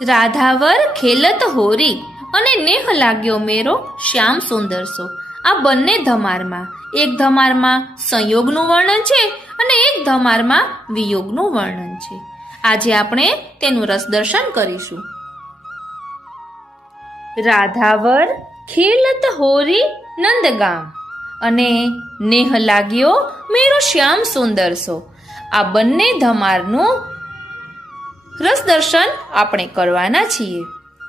રાધાવર ખેલત હોરી અને નેહ લાગ્યો મેરો શ્યામ સુંદર સો. આ બંને ધમારમાં, એક ધમારમાં સંયોગનું વર્ણન છે અને એક ધમારમાં વિયોગનું વર્ણન છે. આજે આપણે તેનું રસદર્શન કરીશું. રાધાવર ખેલત હોરી નંદગામ અને નેહ લાગ્યો મેરો શ્યામ સુંદર સો. આ બંને ધમારનું રસદર્શન આપણે કરવાના છીએ.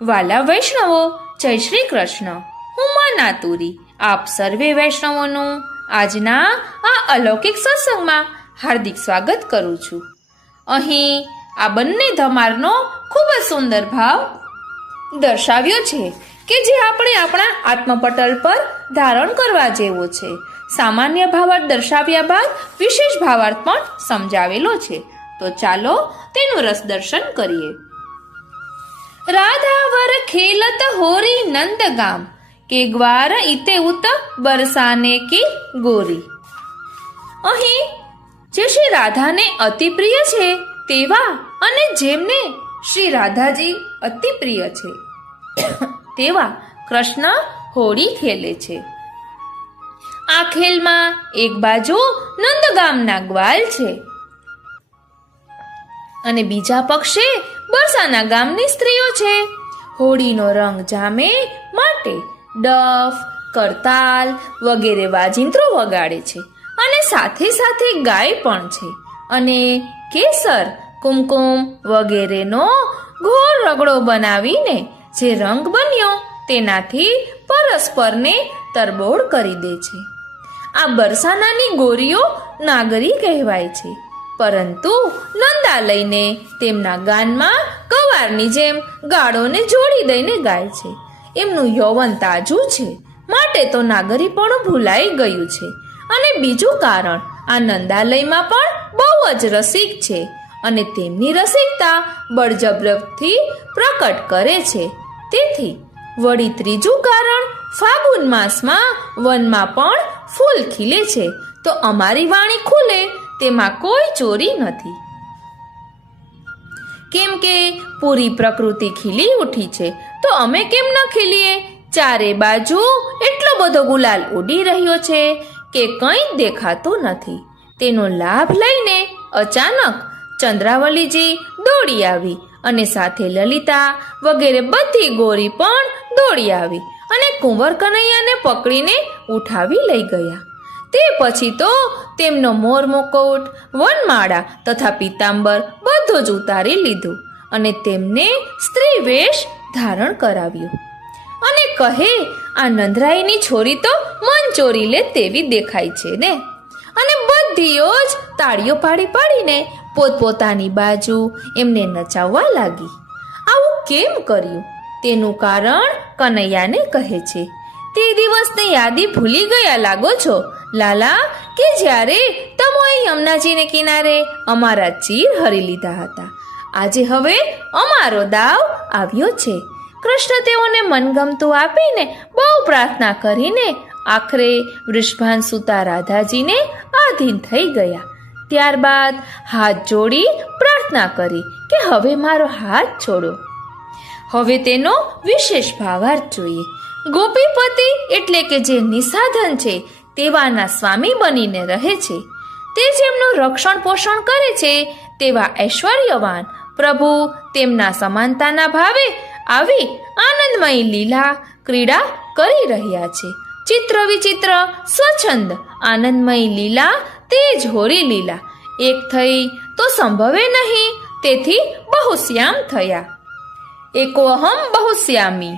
વાલા વૈષ્ણવો, જય શ્રી કૃષ્ણ. હું મના તુરી આપ સર્વે વૈષ્ણવોનું આજના આ અલૌકિક સત્સંગમાં હાર્દિક સ્વાગત કરું છું. અહીં આ બંને ધમારનો ખૂબ જ સુંદર ભાવ દર્શાવ્યો છે કે જે આપણે આપણા આત્મપટલ પર ધારણ કરવા જેવો છે. સામાન્ય ભાવાર્થ દર્શાવ્યા બાદ વિશેષ ભાવાર્થ પણ સમજાવેલો છે. તો ચાલો તેનું રસદર્શન કરીએ. રાધાવર ખેલત હોરી નંદગામ કે ગ્વાર ઇતે ઉત બરસાને કી ગોરી. અહીં જે શ્રી રાધાને અતિ પ્રિય છે તેવા અને જેમને શ્રી રાધાજી અતિ પ્રિય છે તેવા કૃષ્ણ હોળી ખેલે છે. આ ખેલમાં એક બાજુ નંદગામના ગ્વાલ છે અને બીજા પક્ષે બરસાના ગામની સ્ત્રીઓ છે. હોળીનો રંગ જામે માટે ડફ, કરતાલ વગેરે વાજિંત્રો વગાડે છે અને સાથે સાથે ગાય પણ છે અને કેસર, કુમકુમ વગેરેનો ઘોર રગડો બનાવીને જે રંગ બન્યો તેનાથી પરસ્પરને તરબોળ કરી દે છે. આ બરસાનાની ગોરીઓ નાગરી કહેવાય છે, પરંતુ નંદાલયને તેમના ગાનમાં કવારની જેમ ગાળોને જોડી દઈને ગાય છે. એમનું યૌવન તાજું છે માટે તો નાગરીપણું ભૂલાઈ ગયું છે. અને બીજું કારણ, આ નંદાલયમાં પણ બહુ જ રસિક છે અને તેમની રસિકતા બળજબરીથી પ્રકટ કરે છે. તેથી વળી ત્રીજું કારણ, ફાગુન માસમાં વનમાં પણ ફૂલ ખીલે છે તો અમારી વાણી ખુલે તેમાં કોઈ ચોરી નથી. કેમ કે પૂરી પ્રકૃતિ ખીલી ઉઠી છે તો અમે કેમ ન ખીલીએ? ચારે બાજુ એટલો બધો ગુલાલ ઉડી રહ્યો છે કે કંઈ દેખાતું નથી. તેનો લાભ લઈને અચાનક ચંદ્રાવલીજી દોડી આવી અને સાથે લલિતા વગેરે બધી ગોરી પણ દોડી આવી અને કુંવર કનૈયાને પકડીને ઉઠાવી લઈ ગયા. તે પછી તો તેમનો મોર મુકુટ, વનમાળા તથા પીતાંબર બધું જ ઉતારી લીધું અને તેમને સ્ત્રી વેશ ધારણ કરાવ્યું અને કહે, આ નંદરાયની છોરી તો મન ચોરી લે તેવી દેખાય છે ને. અને બધીઓ જ તાળીઓ પાડી પાડીને પોતપોતાની બાજુ એમને નચાવવા લાગી. આવું કેમ કર્યું તેનું કારણ કનૈયાને કહે છે, તે દિવસની યાદી ભૂલી ગયા લાગો છો લાલા, કે જ્યારે તમોએ યમુનાજીને કિનારે અમારા ચીર હરી લીધા હતા. આજે હવે અમારો દાવ આવ્યો છે. કૃષ્ણ તેઓને મનગમતું આપીને બહુ પ્રાર્થના કરીને આખરે વૃષભાન સુતા રાધાજીને આધીન થઈ ગયા. ત્યારબાદ હાથ જોડી પ્રાર્થના કરી કે હવે મારો હાથ છોડો. હવે તેનો વિશેષ ભાવાર્થ જોઈએ. ગોપીપતિ એટલે કે જે નિસાધન છે તેવાના સ્વામી બનીને રહે છે, તે જેમનું રક્ષણ પોષણ કરે છે તેવા ઐશ્વર્યવાન પ્રભુ તેમના સમાનતાના ભાવે આવી આનંદમય લીલા ક્રીડા કરી રહ્યા છે. ચિત્ર વિચિત્ર સ્વચ્છંદ આનંદમય લીલા તે જ હોરી લીલા એક થઈ તો સંભવે નહીં, તેથી બહુશ્યામ થયા. એકોહમ બહુશ્યામી.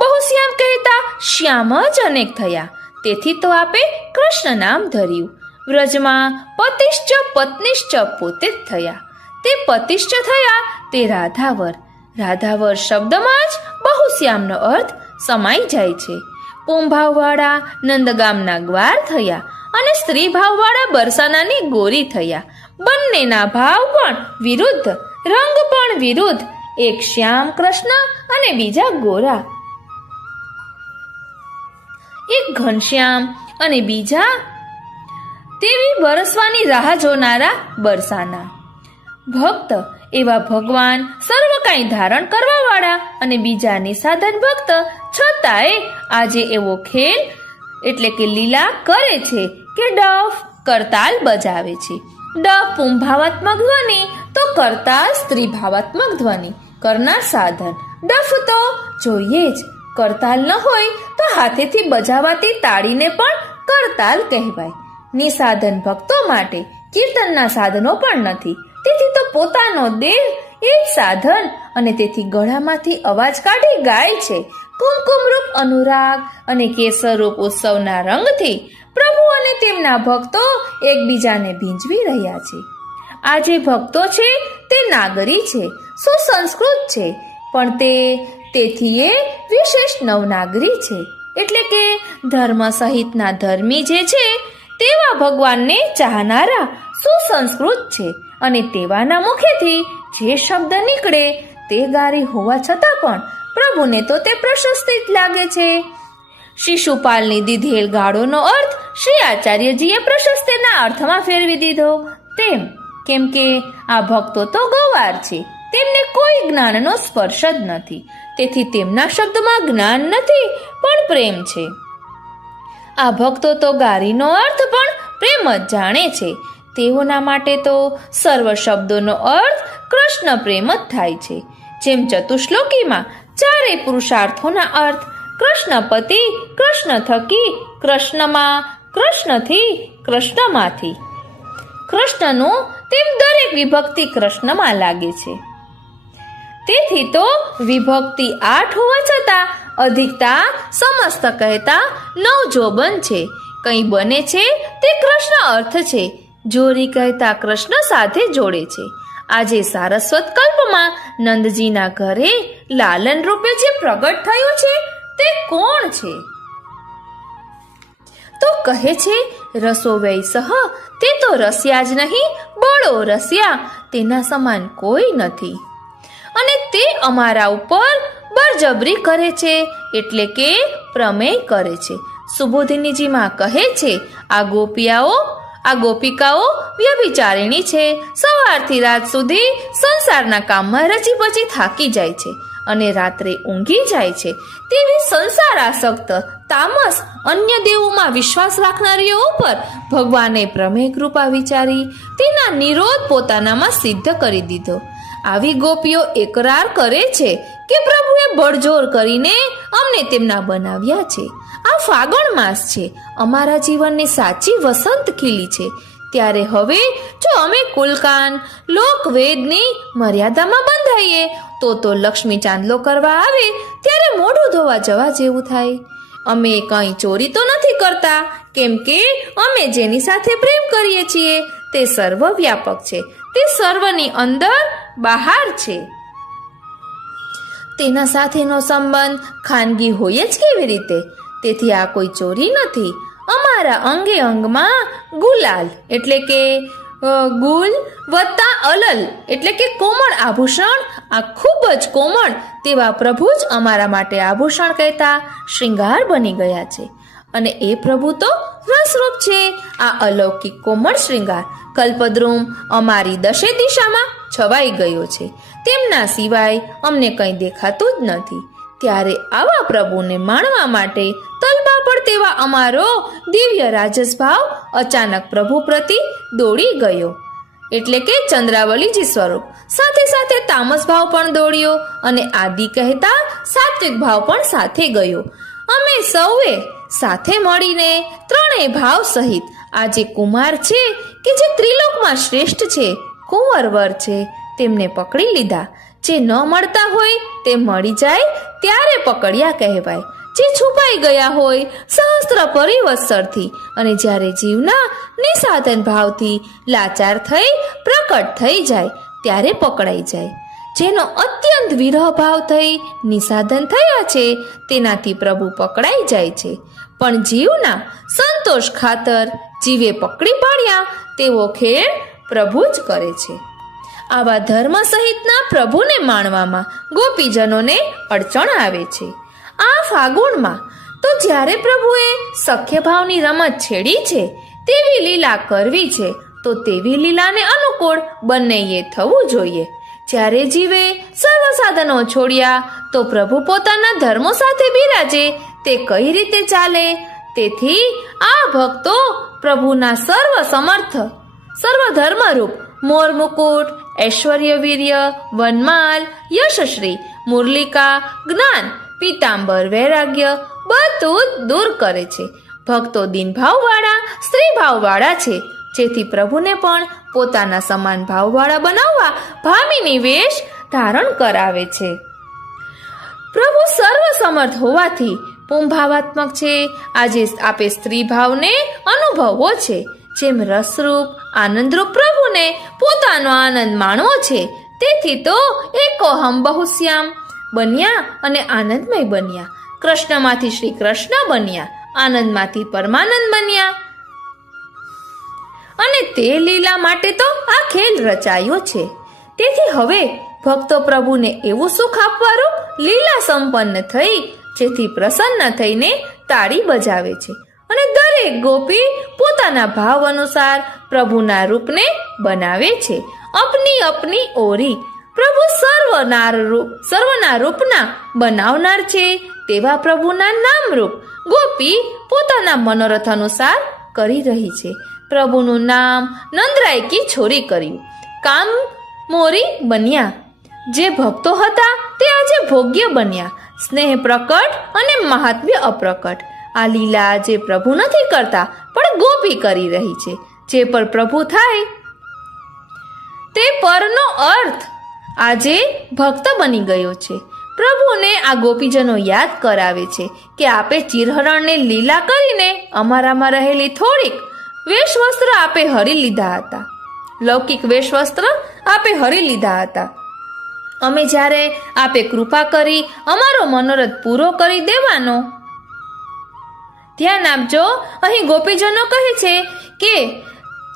બહુશ્યામ કહેતા શ્યામ જ અનેક થયા, તેથી તો આપે કૃષ્ણ નામ ધર્યું. વ્રજમાં પતિશ્ચ પત્નિશ્ચ પોતે જ થયા. તે પતિશ્ચ થયા તે રાધાવર. રાધાવર શબ્દમાં જ બહુશ્યામનો અર્થ સમાઈ જાય છે. પુંભાવવાળા નંદગામના ગ્વાર થયા અને સ્ત્રી ભાવવાળા બરસાનાની ગોરી થયા. બંનેના ભાવ પણ વિરુદ્ધ, રંગ પણ વિરુદ્ધ. એક શ્યામ કૃષ્ણ અને બીજા ગોરા. એક ઘનશ્યામ અને બીજા તેવી બરસવાની રાહ જોનારા બરસાના. ભક્ત એવા ભગવાન સર્વ કાંઈ ધારણ કરવા વાળા અને બીજાની સાધન ભક્ત, છતાંય આજે એવો ખેલ એટલે કે લીલા કરે છે કે ડફ કરતાલ બજાવે છે. ડફ પુંભાવાત્મક ધ્વનિ તો કરતાલ સ્ત્રીભાવાત્મક ધ્વનિ કરનાર સાધન. ડફ તો જોઈએ જ, કરતાલ ન હોય તો હાથેથી બજાવાતી તાળીને પણ કરતાલ કહેવાય. નિસાધન ભક્તો માટે કીર્તનના સાધનો પણ નથી, તેથી તો પોતાનો દેહ એ જ સાધન, અને તેથી ગળામાંથી અવાજ કાઢી ગાય છે. કુમકુમરૂપ અનુરાગ અને કેસરરૂપ ઉત્સવના રંગથી પ્રભુ અને તેમના ભક્તો એકબીજાને ભીંજવી રહ્યા છે. આ જે ભક્તો છે તે નાગરી છે, સુસંસ્કૃત છે, પણ તેથી એ વિશેષ નવનાગરી છે. એટલે કે ધર્મ સહિતના ધર્મી જે છે તેવા ભગવાનને ચાહનારા સુસંસ્કૃત છે, અને તેવાના મુખેથી જે શબ્દ નીકળે તે ગારી હોવા છતાં પણ પ્રભુને તો તે પ્રશસ્તિ જ લાગે છે. શિશુપાલની દીધેલ ગાળોનો અર્થ શ્રી આચાર્યજીએ પ્રશસ્તિના અર્થમાં ફેરવી દીધો. કેમ કે આ ભક્તો તો ગવાર છે, તેમને કોઈ જ્ઞાનનો સ્પર્શ જ નથી, તેથી તેમના શબ્દમાં જ્ઞાન નથી પણ પ્રેમ છે. આ ભક્તો તો ગારીનો અર્થ પણ પ્રેમ જ જાણે છે. તેઓના માટે તો સર્વ શબ્દોનો અર્થ કૃષ્ણ પ્રેમ જ થાય છે. જેમ ચતુશ્લોકીમાં ચારેય પુરુષાર્થોના અર્થ કૃષ્ણપતિ, કૃષ્ણ થકી, કૃષ્ણમાં, કૃષ્ણથી, કૃષ્ણમાંથી, કૃષ્ણનું, તેમ દરેક વિભક્તિ કૃષ્ણમાં લાગે છે. તેથી તો વિભક્તિ 8 હોવા છતાં અધિકતા સમસ્ત કહેતા 9 જોબન છે. કંઈ બને છે તે કૃષ્ણ અર્થ છે, જોરી કહેતા કૃષ્ણ સાથે જોડે છે. આજે સારસ્વત કલ્પમાં નંદજીના ઘરે લાલન રૂપે જે પ્રગટ થયું છે તે કોણ છે? તો કહે છે રસો વૈસહ, તે તો રસ્યા જ નહીં, બળો રસ્યા, તેના સમાન કોઈ નથી. અને તે અમારા ઉપર બળજબરી કરે છે, એટલે કે પ્રમેય કરે છે. સુબોધિનીજીમાં કહે છે આ ગોપિકાઓ વ્યભિચારિણી છે, સવારથી રાત સુધી સંસારના કામમાં રચી પછી થાકી જાય છે અને રાત્રે ઊંઘી જાય છે. તેવી સંસારાસક્ત તામસ અન્ય દેવોમાં વિશ્વાસ રાખનારીઓ ઉપર ભગવાને પ્રમેય કૃપા વિચારી તેના નિરોધ પોતાનામાં સિદ્ધ કરી દીધો. આવી ગોપીઓ એકરાર કરે છે કે પ્રભુએ બળજોર કરીને અમને તેમના બનાવ્યા છે. આ ફાગણ માસ છે, અમારા જીવનની સાચી વસંત ખીલી છે. ત્યારે હવે જો અમે કુલકાન લોકવેદની મર્યાદામાં બંધાઈએ તો લક્ષ્મી ચાંદલો કરવા આવે ત્યારે મોઢું ધોવા જવા જેવું થાય. અમે કંઈ ચોરી તો નથી કરતા, કેમ કે અમે જેની સાથે પ્રેમ કરીએ છીએ તે સર્વવ્યાપક છે, તે સર્વની અંદર બહાર છે. તેના સાથેનો સંબંધ ખાનગી હોય જ કેવી રીતે? તેથી આ કોઈ ચોરી નથી. અમારા અંગે અંગમાં ગુલાલ એટલે કે ગુલ વત્તા અલલ એટલે કે કોમળ આભૂષણ, આ ખૂબ જ કોમળ તેવા પ્રભુ જ અમારા માટે આભૂષણ કહેતા શ્રૃંગાર બની ગયા છે. અને એ પ્રભુ તો રસરૂપ છે. આ અલૌકિક કોમળ શ્રૃંગાર કલ્પદ્રુમ અમારી દશે દિશામાં છવાઈ ગયો છે. તેમના સિવાય અમને કંઈ દેખાતું જ નથી. ત્યારે આવા પ્રભુને માણવા માટે તલબા પર તેવા અમારો દિવ્ય રાજસ ભાવ અચાનક પ્રભુ પ્રતિ દોડી ગયો, એટલે કે ચંદ્રાવલીજી સ્વરૂપ. સાથે સાથે તામસ ભાવ પણ દોડ્યો અને આદિ કહેતા સાત્વિક ભાવ પણ સાથે ગયો. અમે સૌએ સાથે મળીને ત્રણેય ભાવ સહિત આ જે કુમાર છે કે જે ત્રિલોકમાં શ્રેષ્ઠ છે, કુંવરવર છે, તેમને પકડી લીધા. જે ન મળતા હોય તે મળી જાય ત્યારે પકડ્યા કહેવાય. જે છુપાઈ ગયા હોય સહસ્ત્ર પરિવત્સરથી અને જ્યારે જીવના નિસાધન ભાવથી લાચાર થઈ પ્રકટ થઈ જાય ત્યારે પકડાઈ જાય. જેનો અત્યંત વિરહ ભાવ થઈ નિસાધન થયા છે તેનાથી પ્રભુ પકડાઈ જાય છે. પણ જીવના સંતોષ ખાતર જીવે પકડી પાડ્યા તેવો ખેલ પ્રભુ જ કરે છે. આવા ધર્મ સહિતના પ્રભુને માણવામાં ગોપીજનોને અડચણ આવે છે. આ ફાગુણમાં તો જ્યારે પ્રભુએ સખ્ય ભાવની રમત છેડી છે તેવી લીલા કરવી છે તો તેવી લીલાને અનુકૂળ બંનેએ થવું જોઈએ. જ્યારે જીવે સર્વ સાધનો છોડ્યા તો પ્રભુ પોતાના ધર્મો સાથે બિરાજે તે કઈ રીતે ચાલે? તેથી આ ભક્તો પ્રભુના સર્વ સમર્થ સર્વ ધર્મરૂપ મોર મુકુટ, ઐશ્વર્ય, વીર્ય, વનમાલ, યશશ્રી, મુરલિકા, જ્ઞાન, પીતાંબર, વૈરાગ્ય બધું જ દૂર કરે છે. ભક્તો દિનભાવવાળા, સ્ત્રી ભાવવાળા છે, જેથી પ્રભુને પણ પોતાના સમાન ભાવવાળા બનાવવા ભામિની વેશ ધારણ કરાવે છે. પ્રભુ સર્વ સમર્થ હોવાથી પુંભાવાત્મક છે. આજે આપે સ્ત્રી ભાવને અનુભવવો છે. જેમ રસરૂપ આનંદરૂપ પ્રભુને પોતાનો આનંદ માણવો છે, તેથી તો એકોહમ બહુશ્યામ બન્યા અને આનંદમય બન્યા. કૃષ્ણમાંથી શ્રી કૃષ્ણ બન્યા, આનંદમાંથી પરમાનંદ બન્યા. અને તે લીલા માટે તો આ ખેલ રચાયો છે. તેથી હવે ભક્તો પ્રભુને એવું સુખ આપવારૂપ લીલા સંપન્ન થઈ, જેથી પ્રસન્ન થઈને તાળી બજાવે છે. અને દરેક ગોપી પોતાના ભાવ અનુસાર પ્રભુના રૂપને બનાવે છે. અપની અપની ઓરી પ્રભુ સર્વના રૂપના બનાવનાર છે. તેવા પ્રભુના નામરૂપ ગોપી પોતાના મનોરથ અનુસાર કરી રહી છે. પ્રભુનું નામ નંદરાય કી છોરી કર્યું, કામ મોરી બન્યા. જે ભક્તો હતા તે આજે ભોગ્ય બન્યા. સ્નેહ પ્રકટ અને મહાત્મ્ય અપ્રકટ. આ લીલા જે પ્રભુ નથી કરતા પણ ગોપી કરી રહી છે. જે પર પ્રભુ થાય તે પરનો અર્થ આજે ભક્ત બની ગયો છે. પ્રભુને આ ગોપીજનો યાદ કરાવે છે કે આપે ચિરહરણને લીલા કરીને અમારામાં રહેલી થોડીક વેશવસ્ત્ર આપે હરી લીધા હતા. લૌકિક વેશવસ્ત્ર આપે હરી લીધા હતા. અમે જ્યારે આપે કૃપા કરી અમારો મનોરથ પૂરો કરી દેવાનો. ધ્યાન આપજો, અહીં ગોપીજનો કહે છે કે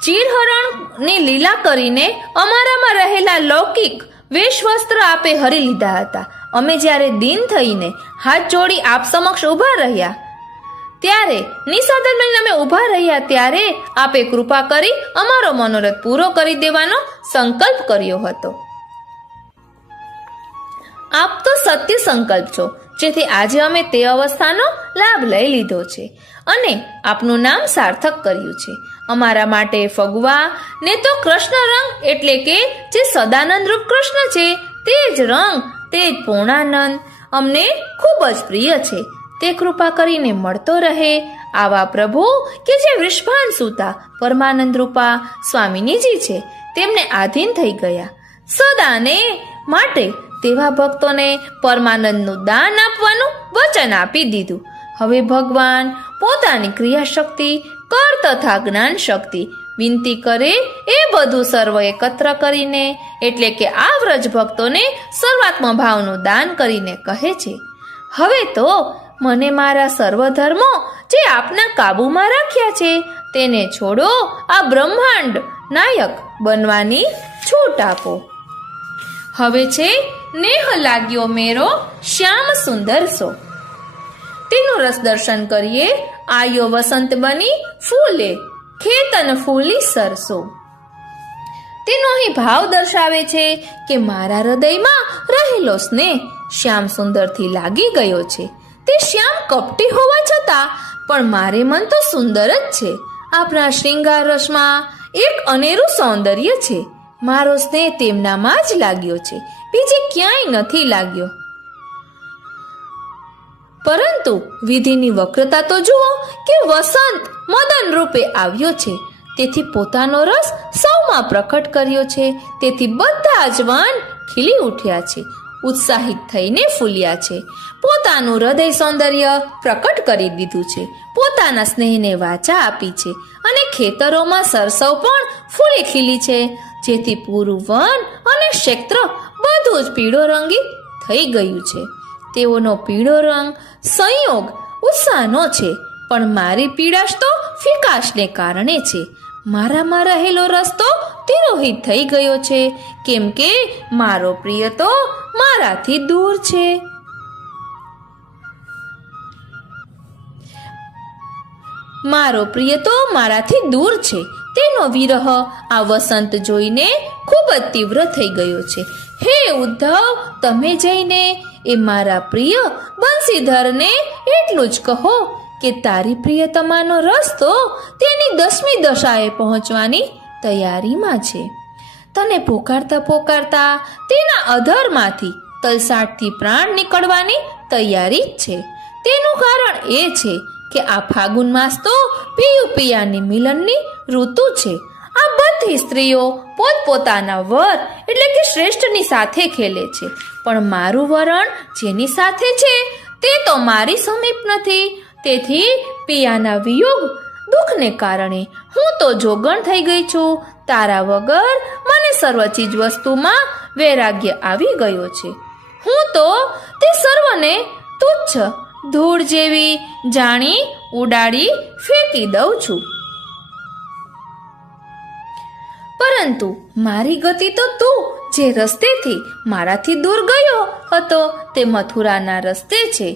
ચિરહરણની લીલા કરીને અમારામાં રહેલા લૌકિક વેશવસ્ત્ર આપે હરી લીધા હતા. અમે જ્યારે દીન થઈને હાથ જોડી આપ સમક્ષ ઊભા રહ્યા ત્યારે નિસાધન અમે ઊભા રહ્યા ત્યારે આપે કૃપા કરી અમારો મનોરથ પૂરો કરી દેવાનો સંકલ્પ કર્યો હતો. આપ તો સત્ય સંકલ્પ છો, જેથી આજે અમે તે અવસ્થાનો લાભ લઈ લીધો છે અને આપનું નામ સાર્થક કર્યું છે. અમારા માટે ફગવા ને તો કૃષ્ણ રંગ એટલે કે જે સદાનંદ રૂપ કૃષ્ણ છે તે જ રંગ, તે જ પૂર્ણાનંદ અમને ખૂબ જ પ્રિય છે. તે કૃપા કરીને મળતો રહે. આવા પ્રભુ કે જે વૃષભાન સૂતા પરમાનંદ રૂપા સ્વામિનીજી છે તેમને આધીન થઈ ગયા. સદાને માટે તેવા ભક્તોને પરમાનંદનું દાન આપવાનું વચન આપી દીધું. હવે ભગવાન પોતાની ક્રિયા શક્તિ, કર તથા જ્ઞાન શક્તિ વિનંતી કરે એ બધું સર્વ એકત્ર કરીને એટલે કે આ વ્રજ ભક્તોને સર્વાત્મ ભાવનું દાન કરીને કહે છે, હવે તો મને મારા સર્વ ધર્મો જે આપના કાબુમાં રાખ્યા છે તેને છોડો, આ બ્રહ્માંડ નાયક બનવાની છૂટ આપો. હવે છે નેહ લાગ્યો મેરો શ્યામ સુંદર સો. તેનું રસ દર્શન કરીએ. આયો વસંત બની ફૂલે ખેતન ફૂલી સરસો. તેનો અહીં ભાવ દર્શાવે છે કે મારા હૃદયમાં રહેલો સ્નેહ શ્યામ સુંદરથી લાગી ગયો છે. તે શ્યામ કપટી હોવા છતાં પણ મારે મન તો સુંદર જ છે. આપણા શ્રૃંગાર રસમાં એક અનેરું સૌંદર્ય છે. મારો સ્નેહ તેમનામાં જ લાગ્યો છે, બીજે ક્યાંય નથી લાગ્યો. પરંતુ વિધિની વક્રતા તો જુઓ કે વસંત મદન રૂપે આવ્યો છે, તેથી પોતાનો રસ સૌમાં પ્રકટ કર્યો છે. તેથી બધા જ વન ખીલી ઉઠ્યા છે, ઉત્સાહિત થઈને ફૂલ્યા છે. પોતાનું હૃદય સૌંદર્ય પ્રકટ કરી દીધું છે, પોતાના સ્નેહને વાચા આપી છે અને ખેતરોમાં સરસવ પણ ફૂલી ખીલી છે. જેથી પૂરું વન અને ક્ષેત્ર બધું જ પીળો રંગી થઈ ગયું છે. તેઓનો પીળો રંગ સંયોગ ઉત્સાહનો છે, પણ મારી પીડાશ તો ફિકાશને કારણે છે. મારામાં રહેલો રસ તો તિરોહિત થઈ ગયો છે, કેમ કે મારો પ્રિય તો મારાથી દૂર છે. મારો પ્રિય તો મારાથી દૂર છે, તેનો વિરહ આ વસંત જોઈને ખૂબ જ તીવ્ર થઈ ગયો છે. હે ઉદ્ધવ, તમે જઈને એ મારા પ્રિય બંસીધરને એટલું જ કહો કે તારી પ્રિયતમાનો રસ્તો તેની 10મી દશાએ પહોંચવાની તૈયારીમાં છે. તને પોકારતા પોકારતા તેના અધરમાંથી તલસાટથી પ્રાણ નીકળવાની તૈયારી જ છે. તેનું કારણ એ છે કે આ ફાગુન માસ તો પિયુ પિયાની મિલનની ઋતુ છે. આ બધી સ્ત્રીઓ પોતપોતાના વર એટલે કે શ્રેષ્ઠની સાથે ખેલે છે, પણ મારું વરણ જેની સાથે છે તે તો મારી સમીપ નથી. તેથી પિયાના વિયોગ દુઃખને કારણે હું તો જોગણ થઈ ગઈ છું. તારા વગર મને સર્વ ચીજ વસ્તુમાં વૈરાગ્ય આવી ગયો છે. હું તો તે સર્વને તુચ્છ ધૂળ જેવી જાણી ઉડાડી ફેંકી દઉં છું. પરંતુ મારી ગતિ તો તું જે રસ્તેથી મારાથી દૂર ગયો હતો તે મથુરાના રસ્તે છે.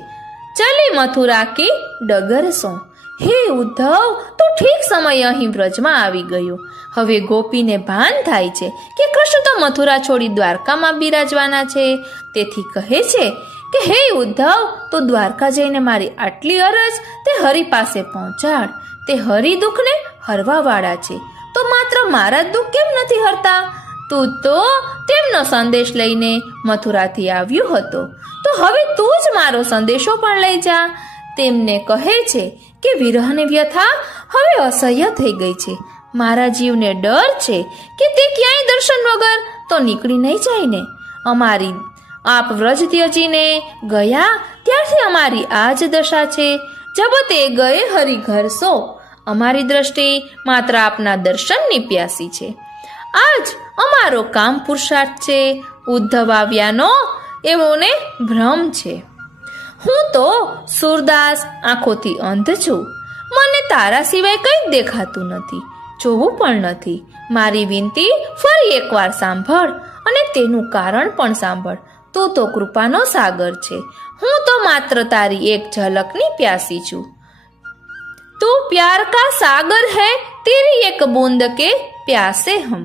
ચલી મથુરા કી ડગર સો. હે ઉદ્ધવ, તું ઠીક સમયે અહીં વ્રજમાં આવી ગયો. હવે ગોપીને ભાન થાય છે કે કૃષ્ણ તો મથુરા છોડી દ્વારકામાં બિરાજવાના છે. તેથી કહે છે કે હે ઉદ્ધવ, તું દ્વારકા જઈને મારી આટલી અરજ તે હરિ પાસે પહોંચાડ. તે હરિ દુઃખને હરવા વાળા છે, તો માત્ર મારા દુઃખ કેમ નથી હરતા? તું તો તેમનો સંદેશ લઈને મથુરાથી આવ્યો હતો, તો હવે તું જ મારો સંદેશો પણ લઈ જા. તેમને કહે છે કે વિરહની વ્યથા હવે અસહ્ય થઈ ગઈ છે. મારા જીવને ડર છે કે તે ક્યાંય દર્શન વગર તો નીકળી નહીં જાય ને. અમારી આપ વ્રજ ત્યજીને ગયા ત્યારથી અમારી આ જ દશા છે. જબતે ગયે હરિઘર સો. અમારી દ્રષ્ટિ માત્ર આપના દર્શનની પ્યાસી છે. આજ અમારો કામ પુરુષાર્થ છે. ઉદ્ધવ આવ્યાનો એવોને ભ્રમ છે. હું તો સુરદાસ આંખોથી અંધ છું. મને તારા સિવાય કંઈ દેખાતું નથી, જોવું પણ નથી. મારી વિનંતી ફરી એકવાર સાંભળ અને તેનું કારણ પણ સાંભળ. તું તો કૃપાનો સાગર છે. હું તો માત્ર તારી એક ઝલકની પ્યાસી છું. તું પ્યાર કા સાગર હૈ, તેરી એક બૂંદ કે પ્યાસે હમ.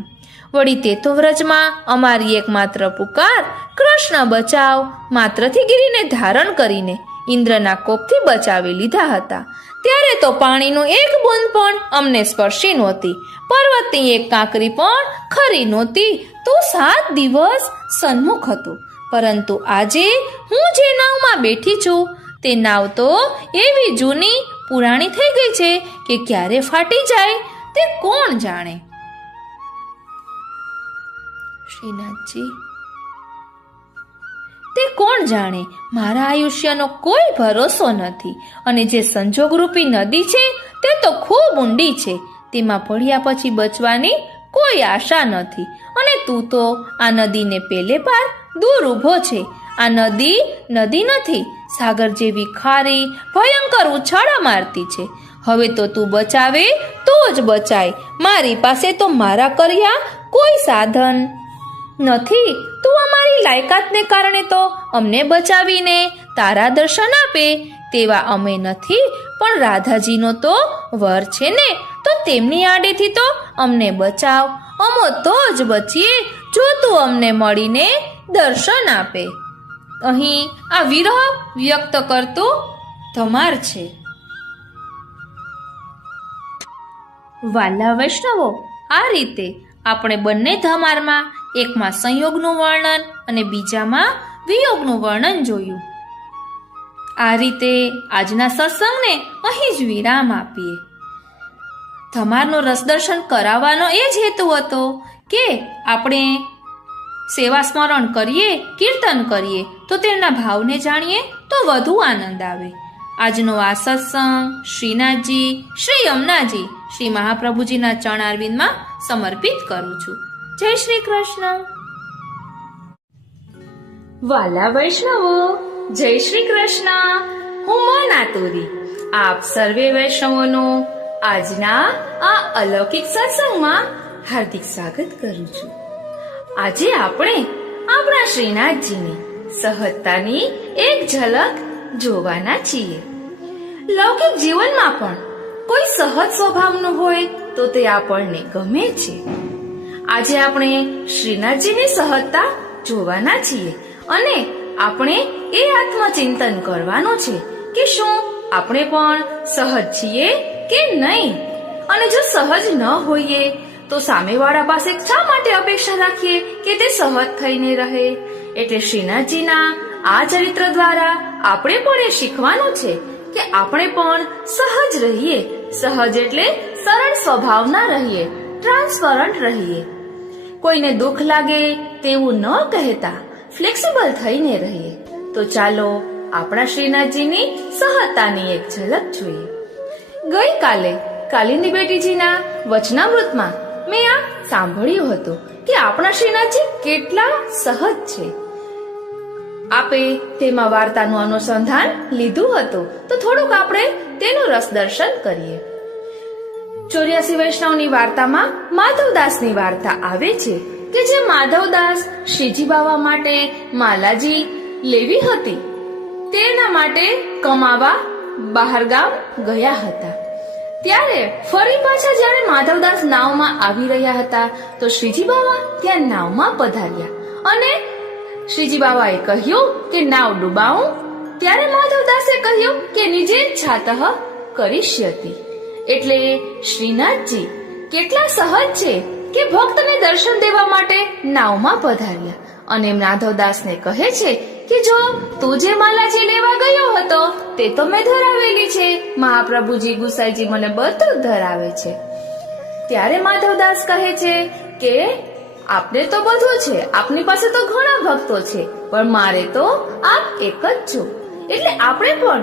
વળી તે તો વ્રજમાં અમારી એકમાત્ર પુકાર કૃષ્ણ બચાવ માત્રથી ગિરીને ધારણ કરીને ઇન્દ્રના કોપથી બચાવી લીધા હતા. ત્યારે તો પાણીનું એક બૂંદ પણ અમને સ્પર્શી નહોતી. પર્વતની એક કાંકરી પણ ખરી નહોતી. તું 7 દિવસ સન્મુખ હતું. પરંતુ આજે હું જે નાવમાં બેઠી છું તે નાવ તો એવી જૂની પુરાણી થઈ ગઈ છે કે ક્યારે ફાટી જાય તે કોણ જાણે. શ્રીનાથજી, તે કોણ જાણે. મારા આયુષ્યનો કોઈ ભરોસો નથી. અને જે સંજોગરૂપી નદી છે તે તો ખૂબ ઊંડી છે. તેમાં પડ્યા પછી બચવાની કોઈ આશા નથી. અને તું તો આ નદીને પેલે પાર દૂર ઊભો છે. આ નદી નદી નથી, સાગર જેવી ખારી ભયંકર ઉછાળા મારતી છે. હવે તો તું બચાવે તો જ બચાય. મારી પાસે તો મારા કર્યા કોઈ સાધન નથી. તું અમારી લાયકાતને કારણે તો અમને બચાવીને તારા દર્શન આપે તેવા અમે નથી, પણ રાધાજીનો તો વર છે ને, તો તેમની આડેથી તો અમને બચાવ. અમો તો જ બચીએ જો તું અમને મળીને દર્શન આપે. અહીં આ વિરહ વ્યક્ત કરતું ધમાર છે. વાલા વૈષ્ણવો, આ રીતે આપણે બંને ધમારમાં એકમાં સંયોગનું વર્ણન અને બીજામાં વિયોગનું વર્ણન જોયું. આ રીતે આજના સત્સંગને અહીં જ વિરામ આપીએ. ધમારનો રસદર્શન કરાવવાનો એ જ હેતુ હતો કે આપણે સેવા સ્મરણ કરીએ, કીર્તન કરીએ તો તેમના ભાવને જાણીએ તો વધુ આનંદ આવે. આજનો આ સત્સંગ શ્રીનાથજી, શ્રી યમુનાજી, શ્રી મહાપ્રભુજીના ચરણારવિંદમાં સમર્પિત કરું છું. જય શ્રી કૃષ્ણ. વાલા વૈષ્ણવો, જય શ્રી કૃષ્ણ. હું મોના તોરી આપ સર્વે વૈષ્ણવોનું આજના આ અલૌકિક સત્સંગમાં હાર્દિક સ્વાગત કરું છું. આજે આપણે આપણા શ્રીનાથજીની સહજતાની એક ઝલક જોવાના છીએ. લૌકિક જીવનમાં પણ કોઈ સહજ સ્વભાવનું હોય તો તે આપણને ગમે છે. આજે આપણે શ્રીનાથજીની સહજતા જોવાના છીએ અને આપણે એ આત્મચિંતન કરવાનું છે કે શું આપણે પણ સહજ છીએ કે નહીં. અને જો સહજ ન હોઈએ તો સામેવાળા પાસે શા માટે અપેક્ષા રાખીએ કે તે સહજ થઈને રહે. એટલે શ્રીનાથજીના આ ચરિત્ર દ્વારા આપણે પણ એ શીખવાનું છે કે આપણે પણ સહજ રહીએ. સહજ એટલે સરળ સ્વભાવના રહીએ, ટ્રાન્સપરન્ટ રહીએ. કોઈને દુઃખ લાગે તેવું ન કહેતા ફ્લેક્સિબલ થઈને રહીએ. તો ચાલો આપણા શ્રીનાથજીની સહજતાની એક ઝલક જોઈએ. ગઈકાલે કાલિંદી બેટીજીના વચનામૃતમાં મેં આ સાંભળ્યું હતું કે આપણા શ્રીનાથજી કેટલા સહજ છે. આપે તેમાં વાર્તાનું અનુસંધાન લીધું હતું, તો થોડુંક આપણે તેનું રસદર્શન કરીએ. 84 વૈષ્ણવની વાર્તામાં માધવદાસની વાર્તા આવે છે કે જે માધવદાસ શ્રીજી બાવા માટે માલાજી લેવી હતી, તેના માટે કમાવા બહારગામ ગયા હતા. ત્યારે ફરી પાછા જ્યારે માધવદાસ નાવમાં આવી રહ્યા હતા તો શ્રીજી બાવા ત્યાં નાવમાં પધાર્યા અને શ્રીજી બાવાએ કહ્યું કે નાવ ડૂબાવું. ત્યારે માધવદાસે કહ્યું કે નિજે છાતઃ કરિષ્યતિ. એટલે શ્રીનાથજી કેટલા સહજ છે કે ભક્તને દર્શન દેવા માટે નાવમાં પધાર્યા અને માધવદાસને કહે છે કે જો તું જે માલાજી લેવા ગયો હતો તે તો મેં ધરાવેલી છે. મહાપ્રભુજી ગુસાઈજી મને બધું ધરાવે છે. ત્યારે માધવદાસ કહે છે કે આપને તો બધું છે, આપની પાસે તો ઘણા ભક્તો છે, પણ મારે તો આપ એક જ છો. એટલે આપણે પણ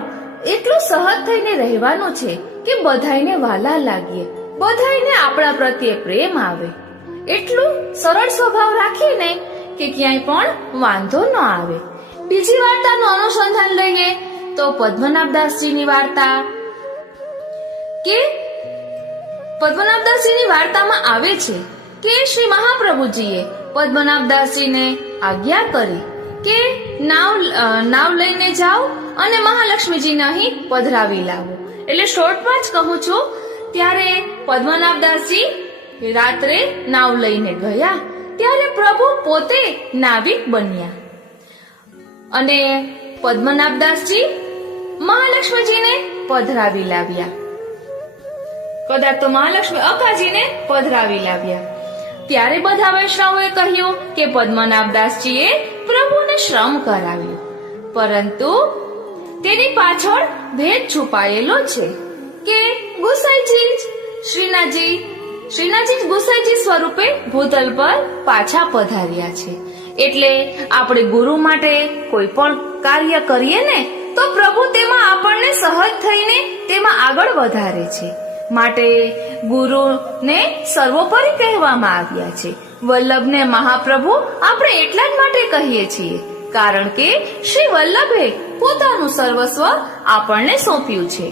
એટલું સહજ થઈને રહેવાનું છે કે બધાઈને વાલા લાગીએ, બધાઈને આપણા પ્રત્યે પ્રેમ આવે. એટલું સરળ સ્વભાવ રાખીને કે ક્યાંય પણ વાંધો ન આવે. બીજી વાર્તાનું અનુસંધાન લઈએ તો પદ્મનાભદાસજીની વાર્તા કે પદ્મનાભદાસજીની વાર્તામાં આવે છે કે શ્રી મહાપ્રભુજીએ પદ્મનાભદાસજીને આજ્ઞા કરી કે નાવ લઈને જાઓ અને મહાલક્ષ્મીજીને અહીં પધરાવી લાવો. એટલે શોર્ટમાં જ કહું છું, ત્યારે પદ્મનાભદાસજી રાત્રે નાવ લઈને ગયા. ત્યારે પ્રભુ પોતે નાવિક બન્યા અને પદ્મનાભદાસજી મહાલક્ષ્મીજીને પધરાવી લાવ્યા. કદાચ તો મહાલક્ષ્મી અકાજીને પધરાવી લાવ્યા. ત્યારે બધા વૈષ્ણવોએ કહ્યું કે પદ્મનાભદાસજીએ પ્રભુને શ્રમ કરાવ્યું, પરંતુ તેની પાછળ ભેદ છુપાયેલો છે કે ગુસાઈજી શ્રીનાથજી ગુસાઈજી સ્વરૂપે ભૂતલ પર પાછા પધાર્યા છે. એટલે આપણે ગુરુ માટે કોઈ પણ કાર્ય કરીએ ને તો પ્રભુ તેમાં આપણને સહજ થઈને તેમાં આગળ વધારે છે. માટે ગુરુને સર્વોપરી કહેવામાં આવ્યા છે. વલ્લભને મહાપ્રભુ આપણે એટલા જ માટે કહીએ છીએ કારણ કે શ્રી વલ્લભે પોતાનું સર્વસ્વ આપણને સોંપ્યું છે.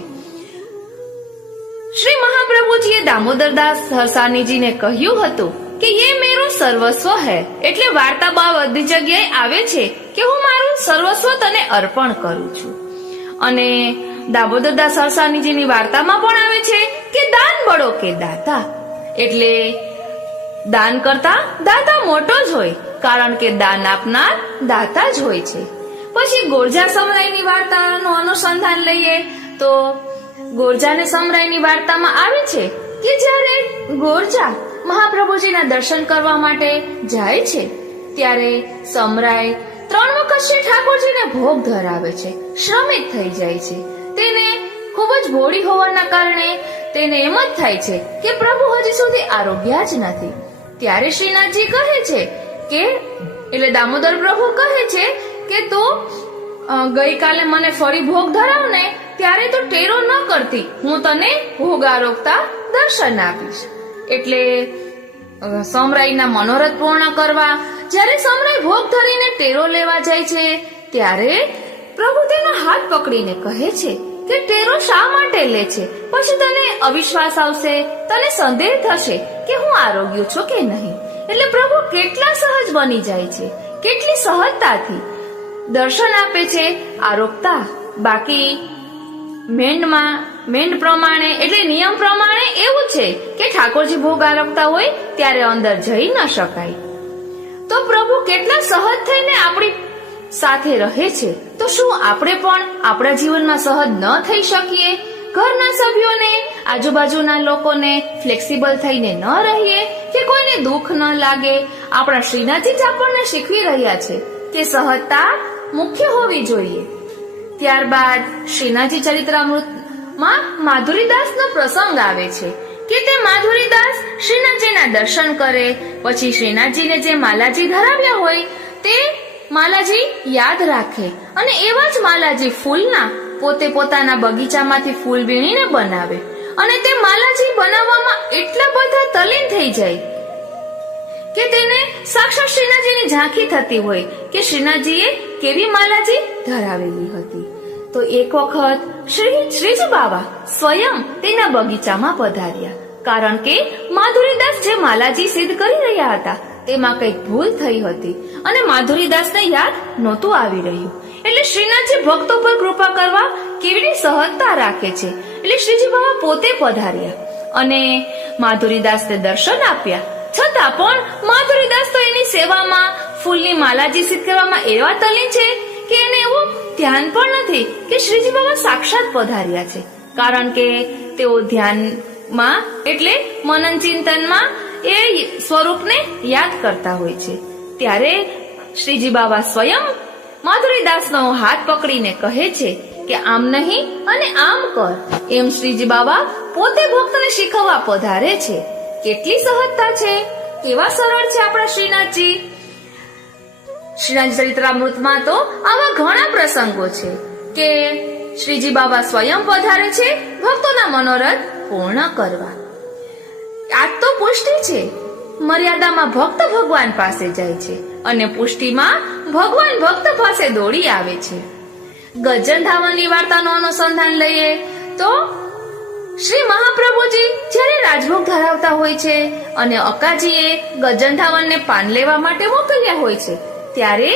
શ્રી મહાપ્રભુજીએ દામોદરદાસ હરસાનીજીને કહ્યું હતું કે ये मेरो સર્વસ્વ है. એટલે વાર્તા બધી જગ્યાએ આવે છે કે હું મારું સર્વસ્વ તને અર્પણ કરું છું. અને દામોદરદાસ હરસાનીજીની વાર્તામાં પણ આવે છે કે દાન બડો કે દાતા. એટલે દાન કરતા દાતા મોટો જ હોય, કારણ કે દાન આપનાર દાતા જ હોય છે. પછી ગોરજા સમરાઈની વાર્તાનું અનુસંધાન લઈએ તો ગોરજાને સમરાઈની વાર્તામાં આવે છે કે જ્યારે ગોરજા મહાપ્રભુજીના દર્શન કરવા માટે જાય છે ત્યારે સમરાય 3 વખત શ્રી ઠાકોરજીને ભોગ ધરાવે છે. શ્રમિત થઈ જાય છે. તેને ખૂબ જ ભોળી હોવાના કારણે તેને એમ જ થાય છે કે પ્રભુ હજી સુધી આરોગ્યા જ નથી. ત્યારે શ્રીનાથજી કહે છે કે એટલે દામોદર પ્રભુ કહે છે કે તું ગઈકાલે મને ફરી ભોગ ધરાવ ને ત્યારે તો ટેરો ન કરતી, હું તને ભોગ આરોગતા દર્શન આપીશ. એટલે સમરાઈના મનોરથ પૂર્ણ કરવા જ્યારે સમરાઈ ભોગ ધરીને ટેરો લેવા જાય છે ત્યારે પ્રભુ તેનો હાથ પકડીને કહે છે કે ટેરો શા માટે લે છે? પછી તને અવિશ્વાસ આવશે, તને સંદેહ થશે કે હું આરોગ્ય છું કે નહીં. એટલે પ્રભુ કેટલા સહજ બની જાય છે, કેટલી સહજતાથી દર્શન આપે છે આરોગતા. બાકી મેંઢમાં મેન્ડ પ્રમાણે એટલે નિયમ પ્રમાણે એવું છે કે ઠાકોરજી ભોગ આરવતા હોય ત્યારે અંદર જઈ ન શકાય. તો પ્રભુ કેટલા સહજ થઈને આપણી સાથે રહે છે, તો શું આપણે પણ આપણા જીવનમાં સહજ ન થઈ શકીએ? ઘરના સભ્યોને, આજુબાજુના લોકોને ફ્લેક્સિબલ થઈને ન રહીએ કે કોઈને દુઃખ ન લાગે? આપણા શ્રીનાથજી જ આપણને શીખવી રહ્યા છે કે સહજતા મુખ્ય હોવી જોઈએ. ત્યારબાદ શ્રીનાથજી ચરિત્રામૃતમાં માધુરીદાસનો પ્રસંગ આવે છે કે તે માધુરીદાસ શ્રીનાથજીના દર્શન કરે, પછી શ્રીનાથજીને જે માલાજી ધરાવ્યા હોય તે માલાજી યાદ રાખે અને એવા જ માલાજી ફૂલના પોતે પોતાના બગીચામાંથી ફૂલ વીણીને બનાવે અને તે માલાજી બનાવવામાં એટલા બધા તલ્લીન થઈ જાય કે તેને સાક્ષાત શ્રીનાથજીની ઝાંખી થતી હોય કે શ્રીનાથજીએ કેવી માલાજી ધરાવેલી હતી. તો એક વખત શ્રીજી બાવા સ્વયં તેના બગીચામાં પધાર્યા, કારણ કે માધુરીદાસ જે માલાજી સિદ્ધ કરી રહ્યા હતા તેમાં કંઈક ભૂલ થઈ હતી અને માધુરીદાસને યાદ નહોતું આવી રહ્યું. એટલે શ્રીનાથજી ભક્તો પર કૃપા કરવા કેવી સહજતા રાખે છે. એટલે શ્રીજી બાવા પોતે પધાર્યા અને માધુરીદાસને દર્શન આપ્યા. છતાં પણ માધુરીદાસ તો એની સેવામાં ફૂલની માલાજી સિદ્ધ કરવામાં એવા તલ્લીન છે કે એને એવું ધ્યાન પણ નથી કે શ્રીજી બાબા સાક્ષાત પધાર્યા છે, કારણ કે તેઓ ધ્યાનમાં એટલે મનન ચિંતનમાં એ સ્વરૂપને યાદ કરતા હોય છે. ત્યારે શ્રીજી બાબા સ્વયં માધુરીદાસનો હાથ પકડીને કહે છે કે આમ નહીં અને આમ કર. એમ શ્રીજી બાબા પોતે ભક્તને શીખવવા પધારે છે. કેટલી સહજતા છે, કેવા સરળ છે આપણા શ્રીનાથજી. શ્રીનાથજી ચરિત્રામૃતમાં તો આવા ઘણા પ્રસંગો છે કે શ્રીજી બાબા સ્વયં પધારે છે ભક્તોના મનોરથ પૂર્ણ કરવા. આજ તો પુષ્ટિ છે, મર્યાદામાં ભક્ત ભગવાન પાસે જાય છે અને પુષ્ટિમાં ભગવાન ભક્ત પાસે દોડી આવે છે. ગજન ધાવનની વાર્તાનું અનુસંધાન લઈએ તો શ્રી મહાપ્રભુજી જ્યારે રાજભોગ ધરાવતા હોય છે અને અકાજીએ ગજન ધાવનને પાન લેવા માટે મોકલ્યા હોય છે ત્યારે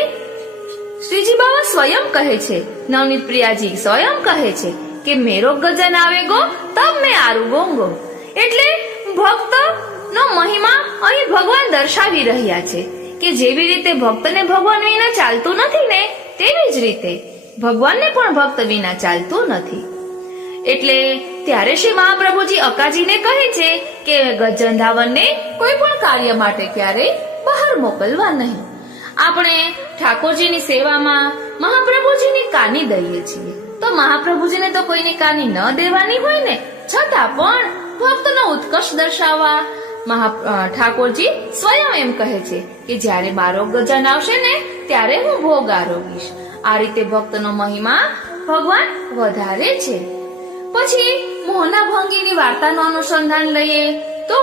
શ્રીજી બાબા સ્વયં કહે છે, નવનીત પ્રિયાજી સ્વયં કહે છે કે મેરો ગજન આવેગો તબ મેં આરુગોંગો. એટલે ભક્ત નો મહિમા અહીં ભગવાન દર્શાવી રહ્યા છે કે જેવી રીતે ભક્તને ભગવાન વિના ચાલતું નથી ને તેવી જ રીતે ભગવાનને પણ ભક્ત વિના ચાલતું નથી. એટલે ત્યારે શ્રી મહાપ્રભુજી અકાજીને કહે છે કે ગજન ધાવનને કોઈ પણ કાર્ય માટે ક્યારેય બહાર મોકલવા નહીં. આપણે ઠાકોરજીની સેવામાં મહાપ્રભુજીની કાની દઈએ છીએ, તો મહાપ્રભુજીને તો કોઈની કાની ન દેવાની હોય ને, છતાં પણ ભક્તનો ઉત્કર્ષ દર્શાવવા ઠાકોરજી સ્વયં એમ કહે છે કે જ્યારે મારો ગજન આવશે ને ત્યારે હું ભોગ આરોગીશ. આ રીતે ભક્તનો મહિમા ભગવાન વધારે છે. પછી મોહના ભંગીની વાર્તાનું અનુસંધાન લઈએ તો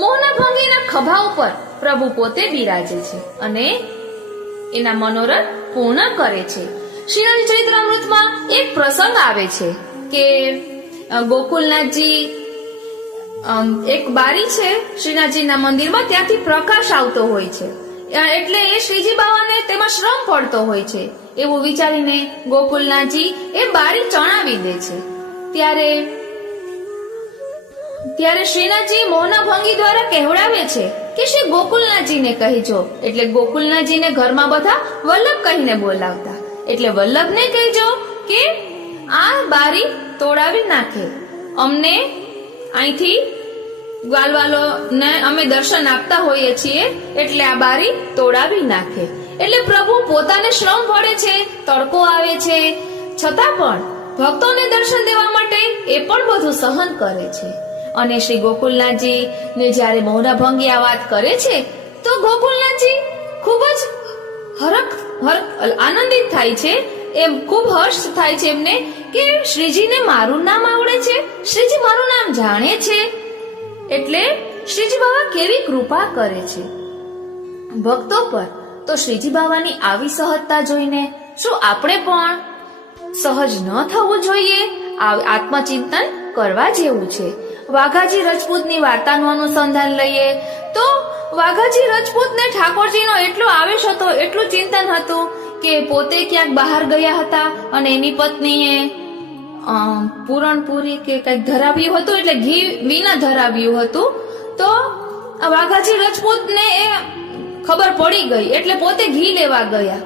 મોહના ભંગીના ખભા ઉપર પ્રભુ પોતે બિરાજે છે અને એના મનોરથ પૂર્ણ કરે છે. શ્રીનાથજી ચરિત્રામૃતમાં એક પ્રસંગ આવે છે કે ગોકુલનાથજી એક બારી છે શ્રીનાથજીના મંદિરમાં, ત્યાંથી પ્રકાશ આવતો હોય છે એટલે એ શ્રીજી બાવાને તેમાં શ્રમ પડતો હોય છે એવું વિચારીને ગોકુલનાથજી એ બારી ચણાવી દે છે. ત્યારે શ્રીનાથજી મોહના ભંગી દ્વારા કહેવડાવે છે કે શ્રી ગોકુલનાથજીને કહીજો. એટલે ગોકુલનાથજીને ઘરમાં બધા વલ્લભ કહીને બોલાવતા, એટલે વલ્લભને કહેજો કે આ બારી તોડાવી નાખે, અમને અહીંથી ગ્વાલવાલો ને અમે દર્શન આપતા હોઈએ છીએ એટલે આ બારી તોડાવી નાખે. એટલે પ્રભુ પોતાને શ્રમ પડે છે, તડકો આવે છે, છતાં પણ ભક્તોને દર્શન દેવા માટે એ પણ બધું સહન કરે છે. અને શ્રી ગોકુલનાથજી ને જયારે મોહના ભંગી આ વાત કરે છે તો ગોકુલનાથજી ખૂબ જ આનંદિત થાય છે, એમ ખૂબ હર્ષ થાય છે એમને કે શ્રીજીને મારું નામ આવડે છે, શ્રીજી મારું નામ જાણે છે. એટલે શ્રીજી બાબા કેવી કૃપા કરે છે ભક્તો પર. તો શ્રીજી બાવાની આવી સહજતા જોઈને શું આપણે પણ સહજ ન થવું જોઈએ? આત્મચિંતન કરવા જેવું છે. વાઘાજી રજપૂતની વાર્તાનું અનુસંધાન લઈએ તો વાઘાજી રજપૂતને ઠાકોરજીનો એટલો આવેશ હતો, એટલું ચિંતન હતું કે પોતે ક્યાંક બહાર ગયા હતા અને એની પત્નીએ પૂરણપૂરી કે કંઈક ધરાવ્યું હતું, એટલે ઘી વિના ધરાવ્યું હતું. તો વાઘાજી રજપૂતને એ ખબર પડી ગઈ, એટલે પોતે ઘી લેવા ગયા.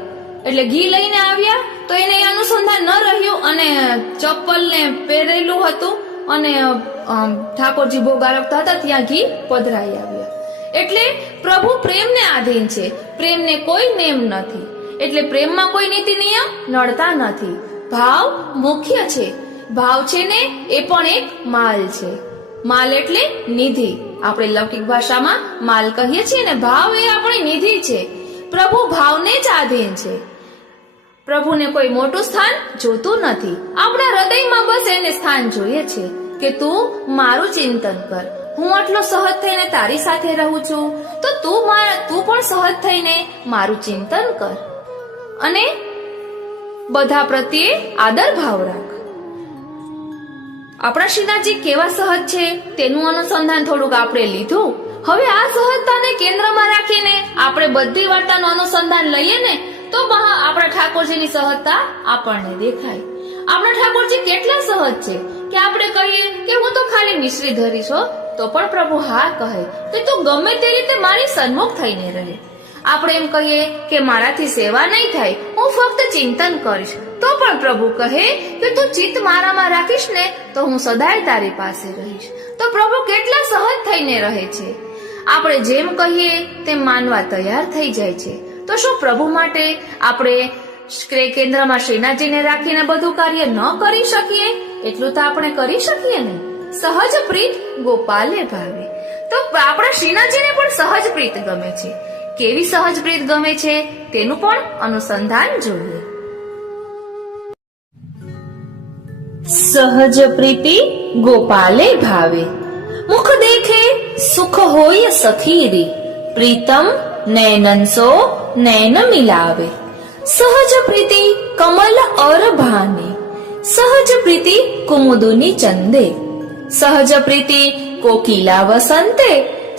એટલે ઘી લઈને આવ્યા તો એને એ અનુસંધાન ન રહ્યું અને ચપ્પલ ને પહેરેલું હતું અને ઠાકોરજી ભોગ આરવતા હતા ત્યાં ઘી પધરાઈ આવ્યા. એટલે પ્રભુ પ્રેમને આધીન છે, પ્રેમને કોઈ નેમ નથી. એટલે પ્રેમમાં કોઈ નીતિ નિયમ નડતા નથી. ભાવ મુખ્ય છે. ભાવ છે ને એ પણ એક માલ છે. માલ એટલે નિધિ. આપણે લૌકિક ભાષામાં માલ કહીએ છીએ ને, ભાવ એ આપણી નિધિ છે. પ્રભુ ભાવને જ આધીન છે. પ્રભુને કોઈ મોટું સ્થાન જોતું નથી. આપણા હૃદયમાં બસ એને સ્થાન જોઈએ છે કે તું મારું ચિંતન કર. હું આટલો સહજ થઈને તારી સાથે રહું છું, તો તું પણ સહજ થઈને મારું ચિંતન કર અને બધા પ્રત્યે આદર ભાવ રાખ. આપણા શ્રીનાથજી કેવા સહજ છે તેનું અનુસંધાન થોડુંક આપણે લીધું. હવે આ સહજતાને કેન્દ્રમાં રાખીને આપણે બધી વાર્તાનું અનુસંધાન લઈએ ને, તો આપણા ઠાકોરજીની સહજતા આપણને દેખાય. આપણા ઠાકોરજી કેટલા સહજ છે કે આપણે કહીએ કે હું તો ખાલી મિશ્રી ધરીશ હો, તો પણ પ્રભુ હા કહે કે તું ગમે તે રીતે મારી સન્મુખ થઈને રહે. આપણે એમ કહીએ કે મારાથી સેવા નહીં થાય, હું ફક્ત ચિંતન કરીશ, તો પણ પ્રભુ કહે કે તું ચિત્ત મારામાં રાખીશ ને તો હું સદાય તારી પાસે રહીશ. તો પ્રભુ કેટલા સહજ થઈને રહે છે. આપણે જેમ કહીએ તેમ માનવા તૈયાર થઈ જાય છે. તો શું પ્રભુ માટે આપણે કેન્દ્રમાં શ્રીનાથજીને રાખીને બધું કાર્ય ન કરી શકીએ? એટલું તો આપણે કરી શકીએ ને. સહજ પ્રીત ગોપાલે ભાવે. તો આપણા શ્રીનાથજીને પણ સહજ પ્રીત ગમે છે. કેવી સહજ પ્રીત ગમે છે તેનું પણ અનુસંધાન જોઈએ. સહજ પ્રીતિ ગોપાલે ભાવે, મુખ દેખે સુખ હોય સખીરી, પ્રીતમ નૈનન સો નૈન મિલાવે. સહજ પ્રીતિ કમલ અર ભાને, સહજ પ્રીતિ કુમુદુની ચંદે, સહજ પ્રીતિ કોકિલા વસંતે,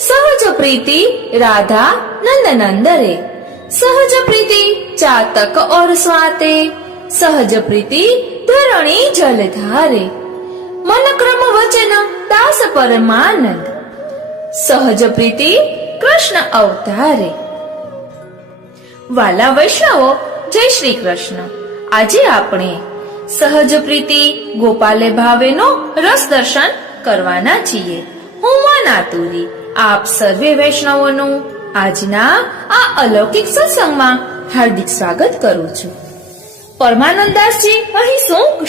સહજ પ્રીતિ રાધા નંદ નંદરે, સહજ પ્રીતિ ચાતક और स्वाते, સહજ પ્રીતિ ધરણી જલધારે, મન ક્રમ વચન દાસ પરમાનંદ, સહજ પ્રીતિ કૃષ્ણ અવતારે. વાલા વૈષ્ણવો, જય શ્રી કૃષ્ણ. આજે આપણે સહજ પ્રીતિ ગોપાલે ભાવેનો રસ દર્શન કરવાના છીએ. હું માનાતુરી આપ સર્વે વૈષ્ણવોનું આજના આ અલૌકિક સત્સંગમાં હાર્દિક સ્વાગત કરું છું. પરમાનંદાસજી અહીં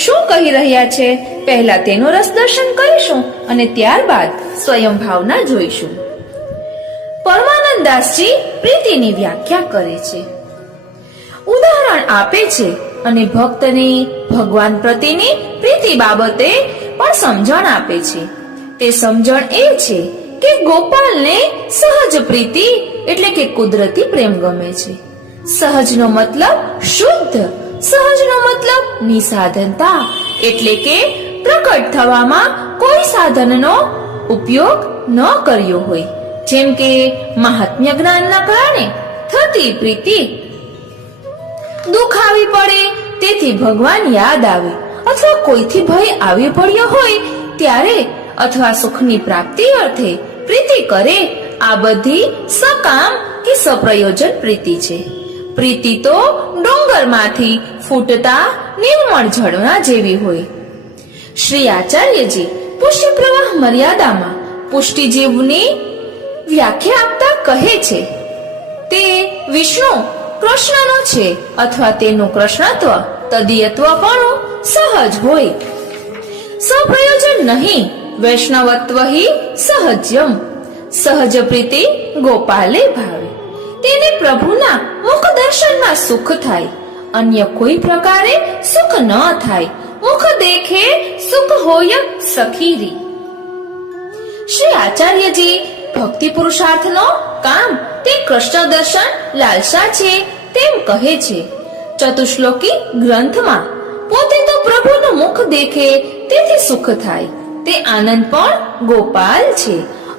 શું કહી રહ્યા છે, પહેલા તેનું રસ દર્શન કરીશું અને ત્યારબાદ સ્વયં ભાવના જોઈશું. પરમાનંદાસજી પ્રીતિની વ્યાખ્યા કરે છે, ઉદાહરણ આપે છે અને ભક્તની ભગવાન પ્રત્યેની પ્રીતિ બાબતે પણ સમજણ આપે છે. તે સમજણ એ છે કે ગોપાલને સહજ પ્રીતિ એટલે કે કુદરતી પ્રેમ ગમે છે. સહજનો મતલબ શુદ્ધ, સહજનો મતલબ નિસાધનતા, એટલે કે પ્રકટ થવામાં કોઈ સાધનનો ઉપયોગ ન કર્યો હોય. જેમ કે મહાત્મ્ય જ્ઞાનના કારણે થતી પ્રીતિ, દુઃખ આવી પડે તેથી ભગવાન યાદ આવે, અથવા કોઈથી ભય આવી પડ્યો હોય ત્યારે, અથવા સુખની પ્રાપ્તિ અર્થે પ્રીતિ કરે, આ બધી સકામ કે સપ્રયોજન પ્રીતિ છે. પ્રીતિ તો ડુંગરમાંથી ફૂટતા નિર્મળ જળના જેવી હોય. શ્રી આચાર્યજી પુષ્ટિ પ્રવાહ મર્યાદામાં પુષ્ટિજીવની વ્યાખ્યા આપતા કહે છે, તે વિષ્ણુ કૃષ્ણનો છે અથવા તેનું કૃષ્ણત્વ તદીયત્વ પણ સહજ હોય, સપ્રયોજન નહીં. વૈષ્ણવત્વ હિ સહજ્યમ, સહજ પ્રીતિ ગોપાલે ભાવે. તેને પ્રભુના મુખ દર્શનમાં સુખ થાય, અન્ય કોઈ પ્રકારે સુખ ન થાય. મુખ દેખે સુખ હોય સખીરી. શ્રી આચાર્યજી ભક્તિ પુરુષાર્થનો કામ તે કૃષ્ણ દર્શન લાલસા છે તેમ કહે છે. ચતુશ્લોકી ગ્રંથમાં પોતે તો પ્રભુનું મુખ દેખે તેથી સુખ થાય, તે આનંદ પણ ગોપાલ છે,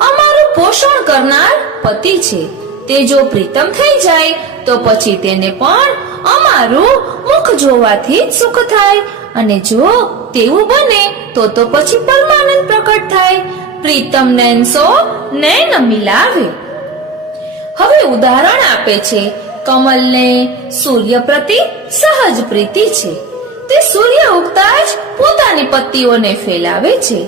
અમારું પોષણ કરનાર પતિ છે. તે જો પ્રીતમ થઈ જાય તો પછી તેને પણ અમારું મુખ જોવાથી જ સુખ થાય, અને જો તેવું બને તો પછી પરમાનંદ પ્રકટ થાય. પ્રીતમ નૈન સો નૈન મિલાવે. હવે ઉદાહરણ આપે છે. કમલને સૂર્ય પ્રતિ સહજ પ્રીતિ છે. તે સૂર્ય ઉગતા જ પોતાની પત્તીઓને ફેલાવે છે.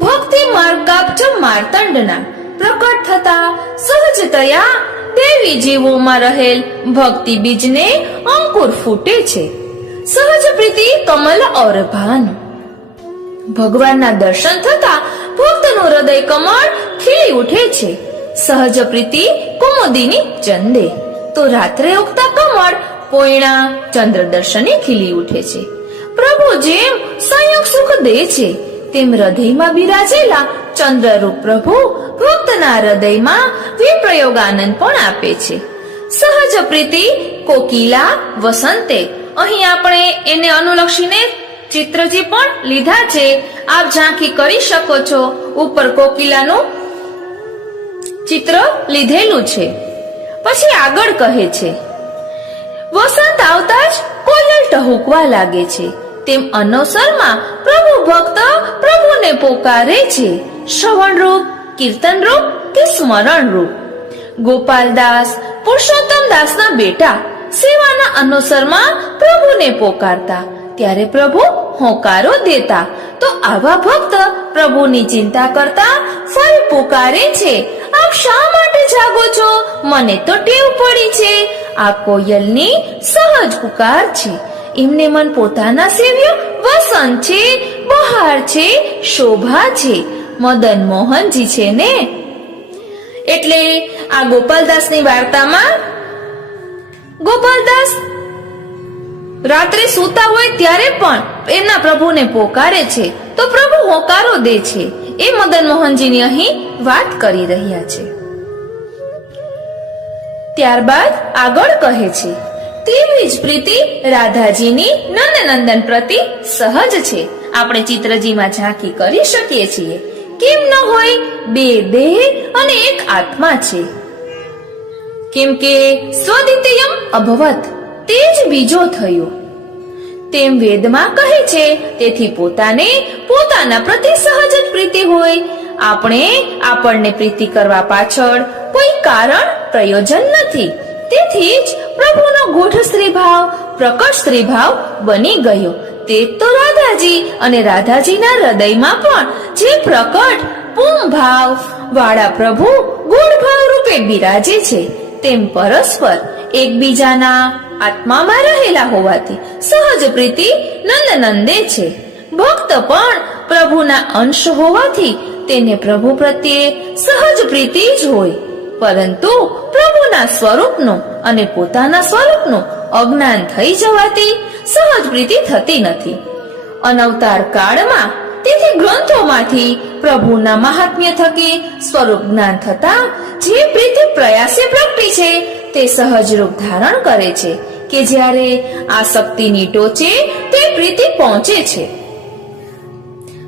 ભક્તિ માર્ગાબ્જ માર્તંડના પ્રકટ થતા સહજતયા દેવી જીવોમાં રહેલ ભક્તિ બીજને અંકુર ફૂટે છે. સહજ પ્રીતિ કમલ ઓર ભાન. ભગવાનના દર્શન થતા ભક્તનું હૃદય કમળ ખીલી ઉઠે છે. સહજ પ્રીતિ કુમુદિની ચંદે. તો રાત્રે ઉગતા કમળ પોયણા ચંદ્ર દર્શને ખીલી ઉઠે છે. પ્રભુ જેમ સંયોગ સુખ દે છે તેમ હૃદયમાં બિરાજેલા ચંદ્રરૂપ પ્રભુ ભક્તના હૃદયમાં વિપ્રયોગ આનંદ પણ આપે છે. સહજ પ્રીતિ કોકિલા વસંતે. અહીં આપણે એને અનુલક્ષીને ચિત્રજી પણ લીધા છે. આપ ઝાંખી કરી શકો છો. ઉપર કોકિલાનું ચિત્ર લીધેલું છે. પછી આગળ કહે છે, વસંત આવતા જ કોયલ ટહુકવા લાગે છે. તેમ અનવસરમાં પ્રભુ ભક્ત પ્રભુને પોકારે છે. શ્રવણ રૂપ, કીર્તન રૂપ કે સ્મરણ રૂપ. ગોપાલદાસ પુરુષોત્તમ દાસના બેટા સેવાના અનુસરમાં પ્રભુને પોકારતા ત્યારે પ્રભુ હોંકારો દેતા. તો આવા ભક્ત પ્રભુની ચિંતા કરતા ફરી પોકારે છે, આપ શા માટે જાગો છો? મને તો ટેવ પડી છે. આ કોયલની સહજ પુકાર છે. એમને મન પોતાના સેવ્ય વસંત છે, બહાર છે, શોભા છે, મદન મોહનજી છે ને. એટલે આ ગોપાલદાસની વાર્તામાં ગોપાલદાસ રાત્રે સૂતા હોય ત્યારે પણ એમના પ્રભુને પોકારે છે તો પ્રભુ હોકારો દે છે. એ મદન મોહનજીની અહીં વાત કરી રહ્યા છે. ત્યારબાદ આગળ કહે છે, તેવી જ પ્રીતિ રાધાજીની નંદનંદન પ્રતિ સહજ છે. આપણે ચિત્રજીમાં ઝાંખી કરી શકીએ છીએ. કેમ ન હોય? બે દેહ અને એક આત્મા છે. કેમ કે સ્વદ્વિતીયમ અભવત, તે જ બીજો થયો. તેમ વેદમાં કહે છે. તેથી પોતાને પોતાના પ્રતિ સહજ જ પ્રીતિ હોય. આપણને પ્રીતિ કરવા પાછળ કોઈ કારણ પ્રયોજન નથી. તેથી જ પ્રભુનો ગૂઢ સ્ત્રીભાવ પ્રકટ સ્ત્રીભાવ બની ગયો. તે તો રાધાજી અને રાધાજીના હૃદયમાં પણ જે પ્રકટ પૂમ ભાવ વાળા પ્રભુ ગૂઢ ભાવ રૂપે બિરાજે છે. તેમ પરસ્પર એકબીજાના આત્મામાં રહેલા હોવાથી સહજ પ્રીતિ નંદનંદે છે. ભક્ત પણ પ્રભુના અંશ હોવાથી તેને પ્રભુ પ્રત્યે સહજ પ્રીતિ જ હોય. પરંતુ પ્રભુના સ્વરૂપનું અને પોતાના સ્વરૂપનું અજ્ઞાન થઈ જવાથી સહજ પ્રીતિ થતી નથી. અનવતાર કાળમાં તેથી ગ્રંથોમાંથી પ્રભુના મહાત્મ્ય થકી સ્વરૂપ જ્ઞાન થતા જે પ્રીતિ પ્રયાસે પ્રગટી છે તે સહજ રૂપ ધારણ કરે છે કે જ્યારે આસક્તિની ટોચે તે પ્રીતિ પહોંચે છે.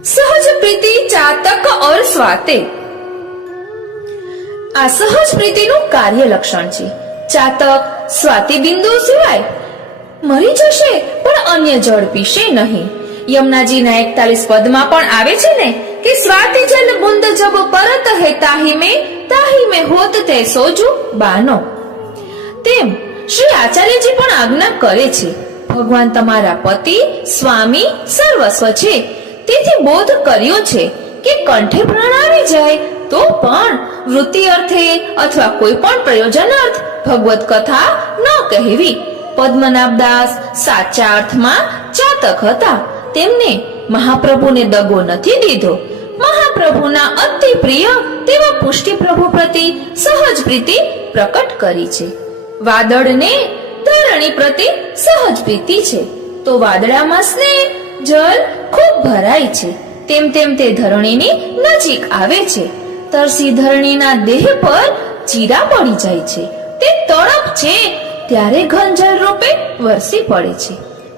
સહજ પ્રીતિ ચાતક ઓર સ્વાતે. આ સહજ પ્રીતિનું કાર્ય લક્ષણ છે. ચાતક સ્વાતિ બિંદુ સિવાય મરી જશે પણ અન્ય જળ પીશે નહીં. યમુનાજીના 41 પદમાં પણ આવે છે ને કે સ્વાતિ જલ બુંદ જબ પરત હે તાહી મેં હોત તે સોજુ બાનો. તેમ શ્રી આચાર્યજી પણ આજ્ઞા કરે છે, ભગવાન તમારા પતિ સ્વામી સર્વસ્વ છે. તેથી બોધ કર્યો છે કે કંઠે પ્રાણ આવી જાય તો પણ વૃત્તિ અર્થે અથવા કોઈ પણ પ્રયોજન અર્થ ભગવત કથા ન કહેવી. પદ્મનાભદાસ સાચા અર્થમાં ચાતક હતા. તેમને મહાપ્રભુને દગો નથી દીધો. મહાપ્રભુના અતિ પ્રિય તેવા પુષ્ટિ પ્રભુ પ્રતિ સહજ પ્રીતિ પ્રકટ કરી છે. વાદળને ધરણી પ્રતિ સહજ પ્રીતિ છે તો વાદળામાં સ્નેહ જલ ખૂબ ભરાય છે. તેમ તેમ તે ધરણીની નજીક આવે છે. તરસી ધરણીના દેહ પર ચીરા પડી જાય છે. તે તડપ છે ત્યારે ઘન જળ રૂપે વરસી પડે છે.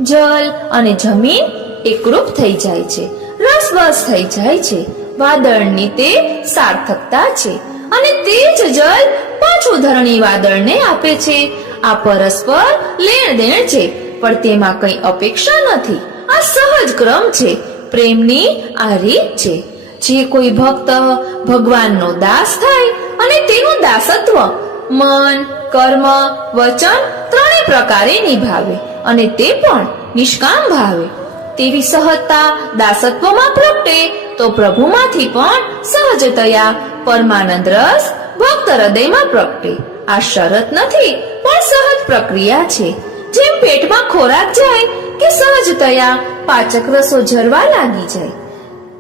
જલ અને જમીન એકરૂપ થઈ જાય છે, રસબસ થઈ જાય છે. વાદળની તે સાર્થકતા છે અને તે જ જલ પાછું ધરણી વાદળને આપે છે. આ પરસ્પર લેણ દેણ છે પણ તેમાં કઈ અપેક્ષા નથી. આ સહજ ક્રમ છે પ્રેમની આ રીત છે. જે કોઈ ભક્ત ભગવાનનો દાસ થાય અને તેનું દાસત્વ મન, કર્મ, વચન ત્રણેય પ્રકારે નિભાવે અને તે પણ નિષ્કામ ભાવે, તેવી સહજતા દાસત્વમાં પ્રગટે તો પ્રભુમાંથી પણ સહજતયા પરમાનંદ રસ ભક્ત હૃદયમાં પ્રગટે. આ શરત નથી પણ સહજ પ્રક્રિયા છે. જેમ પેટમાં ખોરાક જાય કે સહજતયા પાચક રસો ઝરવા લાગી જાય,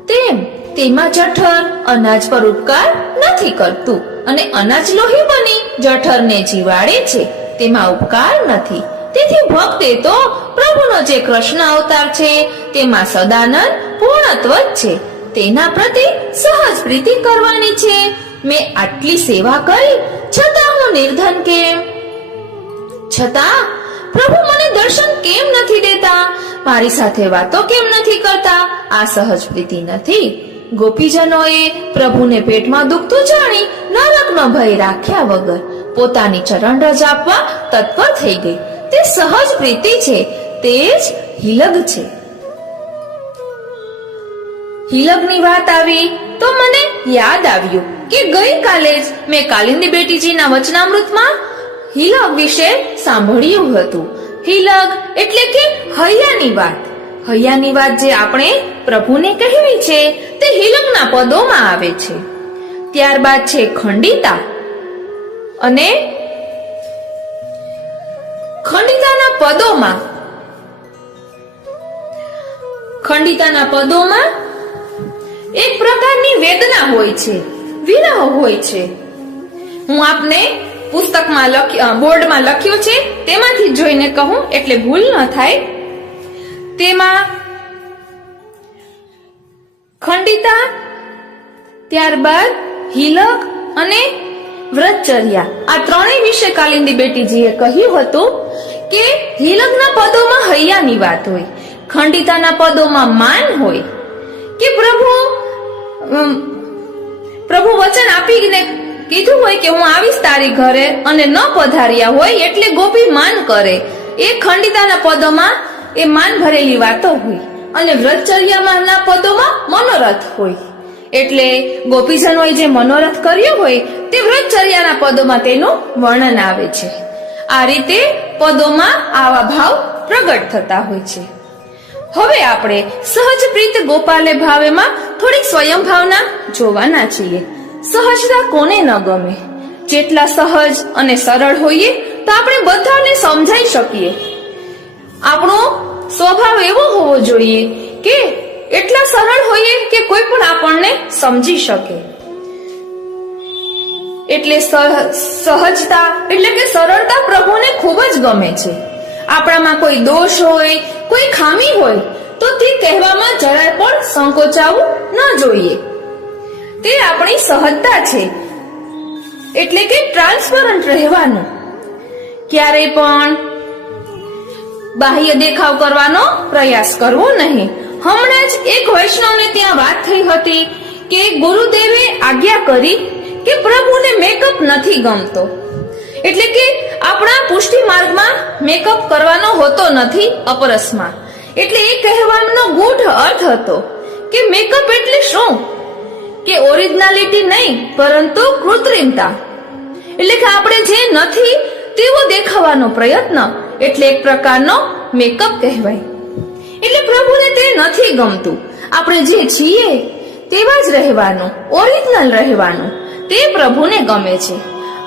તેમ તેમાં જઠર અનાજ પર ઉપકાર નથી કરતું અને અનાજ લોહી બની જઠરને જીવાડે છે, તેમાં ઉપકાર નથી. તેથી ભક્તે તો પ્રભુનો જે કૃષ્ણ અવતાર છે તેમાં સદાનંદ પૂર્ણત્વ જ છે, તેના પ્રતિ સહજ પ્રીતિ કરવાની છે. મેં આટલી સેવા કરી છતાં હું નિર્ધન કેમ? છતાં પ્રભુ મને દર્શન કેમ નથી દેતા? મારી સાથે વાતો કેમ નથી કરતા? આ સહજ પ્રીતિ નથી. ગોપીજનોએ પ્રભુને પેટમાં દુખતું જાણી નરકનો ભય રાખ્યા વગર પોતાની ચરણ રજ આપવા તત્પર થઈ ગઈ. તે સહજ પ્રીતિ છે, તે જ હિલગ છે. હિલગની વાત આવી તો મને યાદ આવ્યું કે ગઈકાલે જ મેં કાલિંદી બેટીજીના વચનામૃતમાં હિલગ વિશે સાંભળ્યું હતું. હિલગ એટલે કે હૈયાની વાત. હૈયાની વાત જે આપણે પ્રભુને કહેવી છે તે હિલગના પદોમાં આવે છે. ત્યારબાદ છે ખંડિતા, અને ખંડિતાના પદોમાં એક પ્રકારની વેદના હોય છે, વિરહ હોય છે. હું આપને પુસ્તકમાં બોર્ડમાં લખ્યું છે તેમાંથી જોઈને કહું એટલે ભૂલ ન થાય. તેમાં ખંડિતા, ત્યારબાદ હિલક અને વ્રતચર્યા આ ત્રણેય વિશે કાલિંદી બેટીજીએ કહ્યું હતું કે હિલકના પદોમાં હૈયાની વાત હોય, ખંડિતાના પદોમાં માન હોય કે પ્રભુ વચન આપીને કીધું હોય કે હું આવીશ તારી ઘરે અને ન પધાર્યા હોય એટલે ગોપી માન કરે. એ ખંડિતાના પદોમાં એ માન ભરેલી વાતો હોય અને વ્રતચર્યાના પદોમાં મનોરથ હોય. એટલે ગોપીજનોએ જે મનોરથ કર્યો હોય તે વ્રતચર્યાના પદોમાં તેનું વર્ણન આવે છે. આ રીતે પદોમાં આવા ભાવ પ્રગટ થતા હોય છે. હવે આપણે સહજ પ્રીત ગોપાલે ભાવેમાં થોડીક સ્વયં ભાવના જોવાના છીએ. સહજતા કોને ન ગમે? જેટલા સહજ અને સરળ હોઈએ તો આપણે બધાને સમજાઈ શકીએ. આપણો સ્વભાવ એવો હોવો જોઈએ કે એટલા સરળ હોઈએ કે કોઈ પણ આપણને સમજી શકે. એટલે સહજતા એટલે કે સરળતા પ્રભુને ખૂબ જ ગમે છે. આપણામાં કોઈ દોષ હોય, કોઈ ખામી હોય તો તે કહેવામાં જરાય પણ સંકોચાવું ન જોઈએ. તે આપણી સહજતા છે. એટલે કે ટ્રાન્સપરન્ટ રહેવાનું, ક્યારેય પણ બાહ્ય દેખાવ કરવાનો પ્રયાસ કરવો નહીં. હમણાં જ એક વૈષ્ણવને ત્યાં વાત થઈ હતી કે ગુરુદેવે આજ્ઞા કરી કે પ્રભુને મેકઅપ નથી ગમતો. એટલે કે આપણા પુષ્ટિ માર્ગમાં મેકઅપ કરવાનો હોતો નથી અપરસમાં. એટલે એ કહેવાનો ગૂઢ અર્થ હતો કે મેકઅપ એટલે શું? કે ઓરિજિનાલિટી નહીં પરંતુ કૃત્રિમતા. એટલે કે આપણે જે નથી તેવો દેખાવાનો પ્રયત્ન, એટલે એક પ્રકારનો મેકઅપ કહેવાય. એટલે પ્રભુને તે નથી ગમતું. આપણે જે છીએ તેવા જ રહેવાનું, ઓરિજિનલ રહેવાનું, તે પ્રભુને ગમે છે.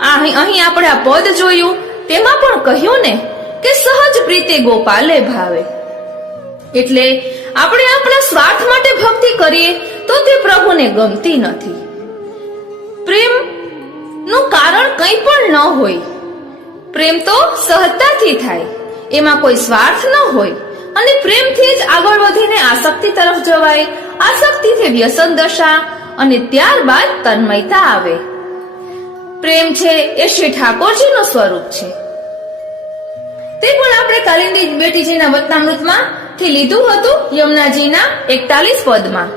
અહીં આપણે આ પદ જોયું તેમાં પણ કહ્યું ને કે સહજ પ્રીતે ગોપાલે ભાવે. એટલે આપણે આપણા સ્વાર્થ માટે ભક્તિ કરીએ તો તે પ્રભુને ગમતી નથી. પ્રેમ નું કારણ કંઈ પણ ન હોય. પ્રેમ તો સહજતાથી થાય, એમાં કોઈ સ્વાર્થ ન હોય અને પ્રેમથી જ આગળ વધીને આસક્તિ તરફ જવાય. આસક્તિથી વ્યસન દશા અને ત્યારબાદ તન્મયતા આવે. પ્રેમ છે એ શ્રી ઠાકોરજીનું સ્વરૂપ છે. તે પણ આપણે કાલિંદી બેટીજીના વચનામૃતમાં થી લીધું હતું, યમુનાજીના 41 પદમાં.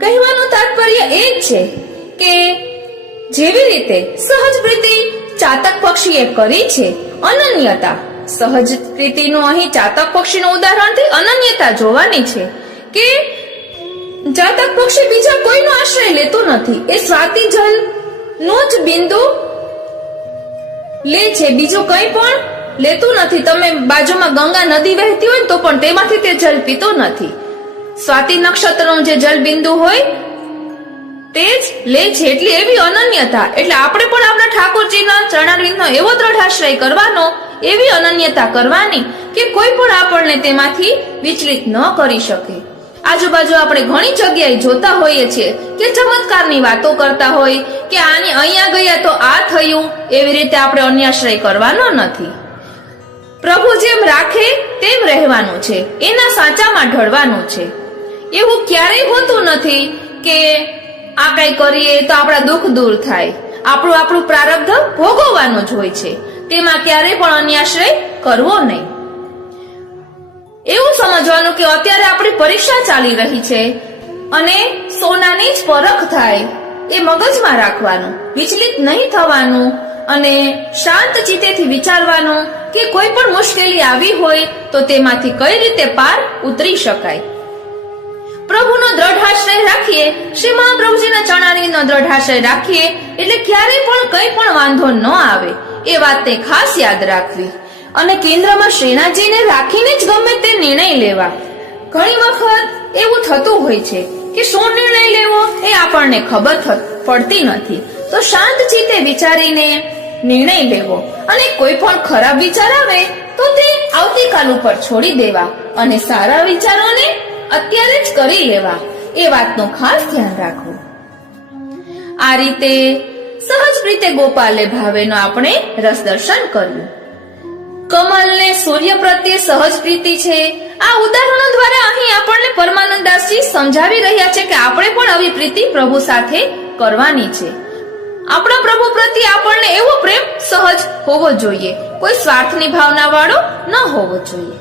કહેવાનું તાત્પર્ય એ જ છે કે જેવી રીતે સહજ પ્રીતિ ચાતક પક્ષીએ કરી છે, અનન્યતા સહજ પ્રીતિનું અહીં ચાતક પક્ષીનું ઉદાહરણથી અનન્યતા જોવાની છે કે ચાતક પક્ષી બીજા કોઈનો આશ્રય લેતું નથી. એ સ્વાતિ જલ નું જ બિંદુ લે છે, બીજું કંઈ પણ લેતું નથી. તમે બાજુમાં ગંગા નદી વહેતી હોય તો પણ તેમાંથી તે જલ પીતો નથી. સ્વાતિ નક્ષત્રનું જે જલ બિંદુ હોય તે જ લે છે. એટલે એવી અનન્યતા. એટલે આપણે પણ આપણા ઠાકોરજીના ચરણારવિંદનો એવો દ્રઢ આશ્રય કરવાનો, એવી અનન્યતા કરવાની કે કોઈ પણ આપણને તેમાંથી વિચલિત ન કરી શકે. આજુબાજુ આપણે ઘણી જગ્યાએ જોતા હોઈએ છીએ કે ચમત્કારની વાતો કરતા હોય કે આની અહીંયા ગયા તો આ થયું. એવી રીતે આપણે અન્યાશ્રય કરવાનો નથી. પ્રભુ જેમ રાખે તેમ રહેવાનું છે, એના સાચામાં ઢળવાનું છે. એવું ક્યારેય હોતું નથી કે આ કઈ કરીએ તો આપણા દુઃખ દૂર થાય. આપણું પ્રારબ્ધ ભોગવવાનું જ હોય છે, તેમાં ક્યારેય પણ અન્યાશ્રય કરવો નહીં. એવું સમજવાનું કે અત્યારે આપણી પરીક્ષા ચાલી રહી છે અને સોનાની જ પરખ થાય એ મગજમાં રાખવાનું, વિચલિત નહીં થવાનું અને શાંત ચિત્તેથી વિચારવાનું કે કોઈ પણ મુશ્કેલી આવી હોય તો તેમાંથી કઈ રીતે પાર ઉતરી શકાય. પ્રભુનો દ્રઢાશ્રય રાખીએ, શ્રી મહાપ્રભુજીના ચરણારવિંદનો દ્રઢાશ્રય રાખીએ એટલે ક્યારેય પણ કંઈ પણ વાંધો ન આવે. એ વાતને ખાસ યાદ રાખવી અને કેન્દ્રમાં શ્રીનાથજીને રાખીને જ ગમે તે નિર્ણય લેવા. ઘણી વખત એવું થતું હોય છે કે શું નિર્ણય લેવો એ આપણને ખબર પડતી નથી. તો શાંત ચિત્તે વિચારીને નિર્ણય લેવો અને કોઈ પણ ખરાબ વિચાર આવે તો તે આવતીકાલ ઉપર છોડી દેવા અને સારા વિચારોને અત્યારે જ કરી લેવા. એ વાતનું ખાસ ધ્યાન રાખવું. આ રીતે સહજ પ્રીતે ગોપાલે ભાવેનો આપણે રસ દર્શન કર્યું. કમલને સૂર્ય પ્રત્યે સહજ પ્રીતિ છે. આ ઉદાહરણો દ્વારા અહીં આપણને પરમાનંદાસજી સમજાવી રહ્યા છે કે આપણે પણ આવી પ્રીતિ પ્રભુ સાથે કરવાની છે. આપણા પ્રભુ પ્રત્યે આપણને એવો પ્રેમ સહજ હોવો જોઈએ, કોઈ સ્વાર્થની ભાવના વાળો ન હોવો જોઈએ.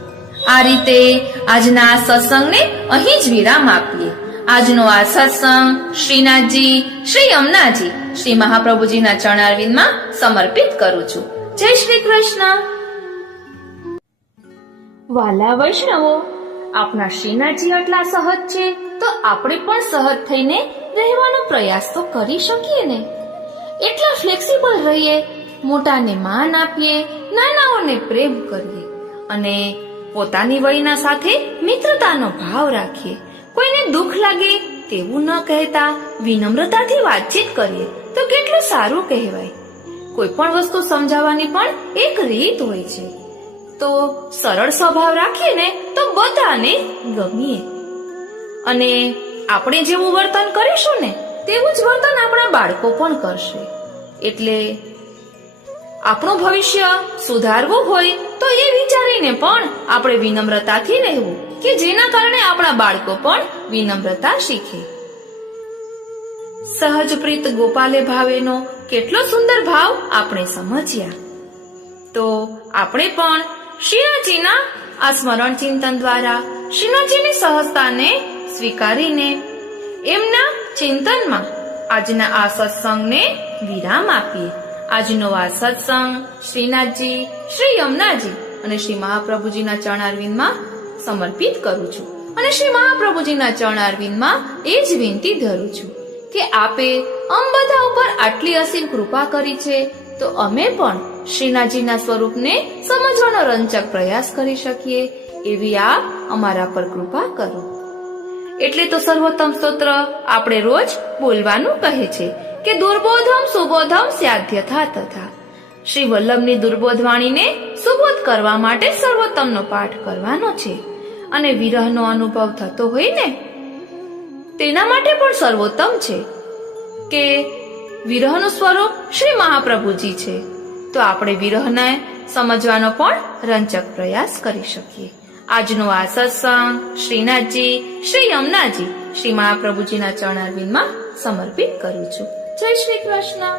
આ રીતે આજના આ સત્સંગને અહીં જ વિરામ આપીએ. આજનો આ સત્સંગ શ્રીનાથજી, શ્રી યમુનાજી, શ્રી મહાપ્રભુજીના ચરણારવિંદમાં સમર્પિત કરું છું. જય શ્રી કૃષ્ણ. વાલા વૈષ્ણવો, આપણા શ્રીનાથજી આટલા સહજ છે તો આપણે પણ સહજ થઈને રહેવાનો પ્રયાસ તો કરી શકીએ ને. એટલા ફ્લેક્સિબલ રહીએ, મોટાને માન આપીએ, નાનાઓને પ્રેમ કરીએ અને પોતાની વયના સાથે મિત્રતાનો ભાવ રાખીએ. કોઈને દુઃખ લાગે તેવું ન કહેતા વિનમ્રતાથી વાતચીત કરીએ તો કેટલું સારું કહેવાય. કોઈ પણ વસ્તુ સમજાવવાની પણ એક રીત હોય છે. તો સરળ સ્વભાવ રાખીએ ને તો બધાને ગમીએ અને આપણે જેવું વર્તન કરીશું ને તેવું જ વર્તન આપણા બાળકો પણ કરશે. એટલે આપણું ભવિષ્ય સુધારવું હોય તો એ વિચારીને પણ આપણે વિનમ્રતાથી રહેવું કે જેના કારણે આપણા બાળકો પણ વિનમ્રતા શીખે. સહજ પ્રીત ગોપાલે ભાવેનો કેટલો સુંદર ભાવ આપણે સમજ્યા. તો આપણે પણ શ્રીનાથજીના આ સ્મરણ ચિંતન દ્વારા શ્રીનાથજીની સહજતાને સ્વીકારીને એમના ચિંતનમાં આજના આ સત્સંગને વિરામ આપીએ. આજનો આ સત્સંગ શ્રીનાથજી, શ્રી યમુનાજી અને શ્રી મહાપ્રભુજીના ચરણારવિંદમાં સમર્પિત કરું છું અને શ્રી મહાપ્રભુજીના ચરણારવિંદમાં એ જ વિનંતી ધરું છું કે આપે અમ બધા ઉપર આટલી અસીમ કૃપા કરી છે તો અમે પણ શ્રીનાથજીના સ્વરૂપને સમજવાનો રંચક પ્રયાસ કરી શકીએ એવી આપ અમારા પર કૃપા કરો. એટલે તો સર્વોત્તમ સ્તોત્ર આપણે રોજ બોલવાનું કહે છે કે દુર્બોધમ સુબોધમ સ્યાધ્યથા તથા. શ્રી વલ્લભની દુર્બોધ વાણીને સુબોધ કરવા માટે સર્વોત્તમનો પાઠ કરવાનો છે અને વિરહનો અનુભવ થતો હોય ને તેના માટે પણ સર્વોત્તમ છે કે વિરહનું સ્વરૂપ શ્રી મહાપ્રભુજી છે. તો આપણે વિરહને સમજવાનો પણ રંચક પ્રયાસ કરી શકીએ. આજનો આ સત્સંગ શ્રીનાથજી, શ્રી યમુનાજી, શ્રી મહાપ્રભુજીના ચરણારવિંદમાં સમર્પિત કરું છું. જય શ્રી કૃષ્ણ.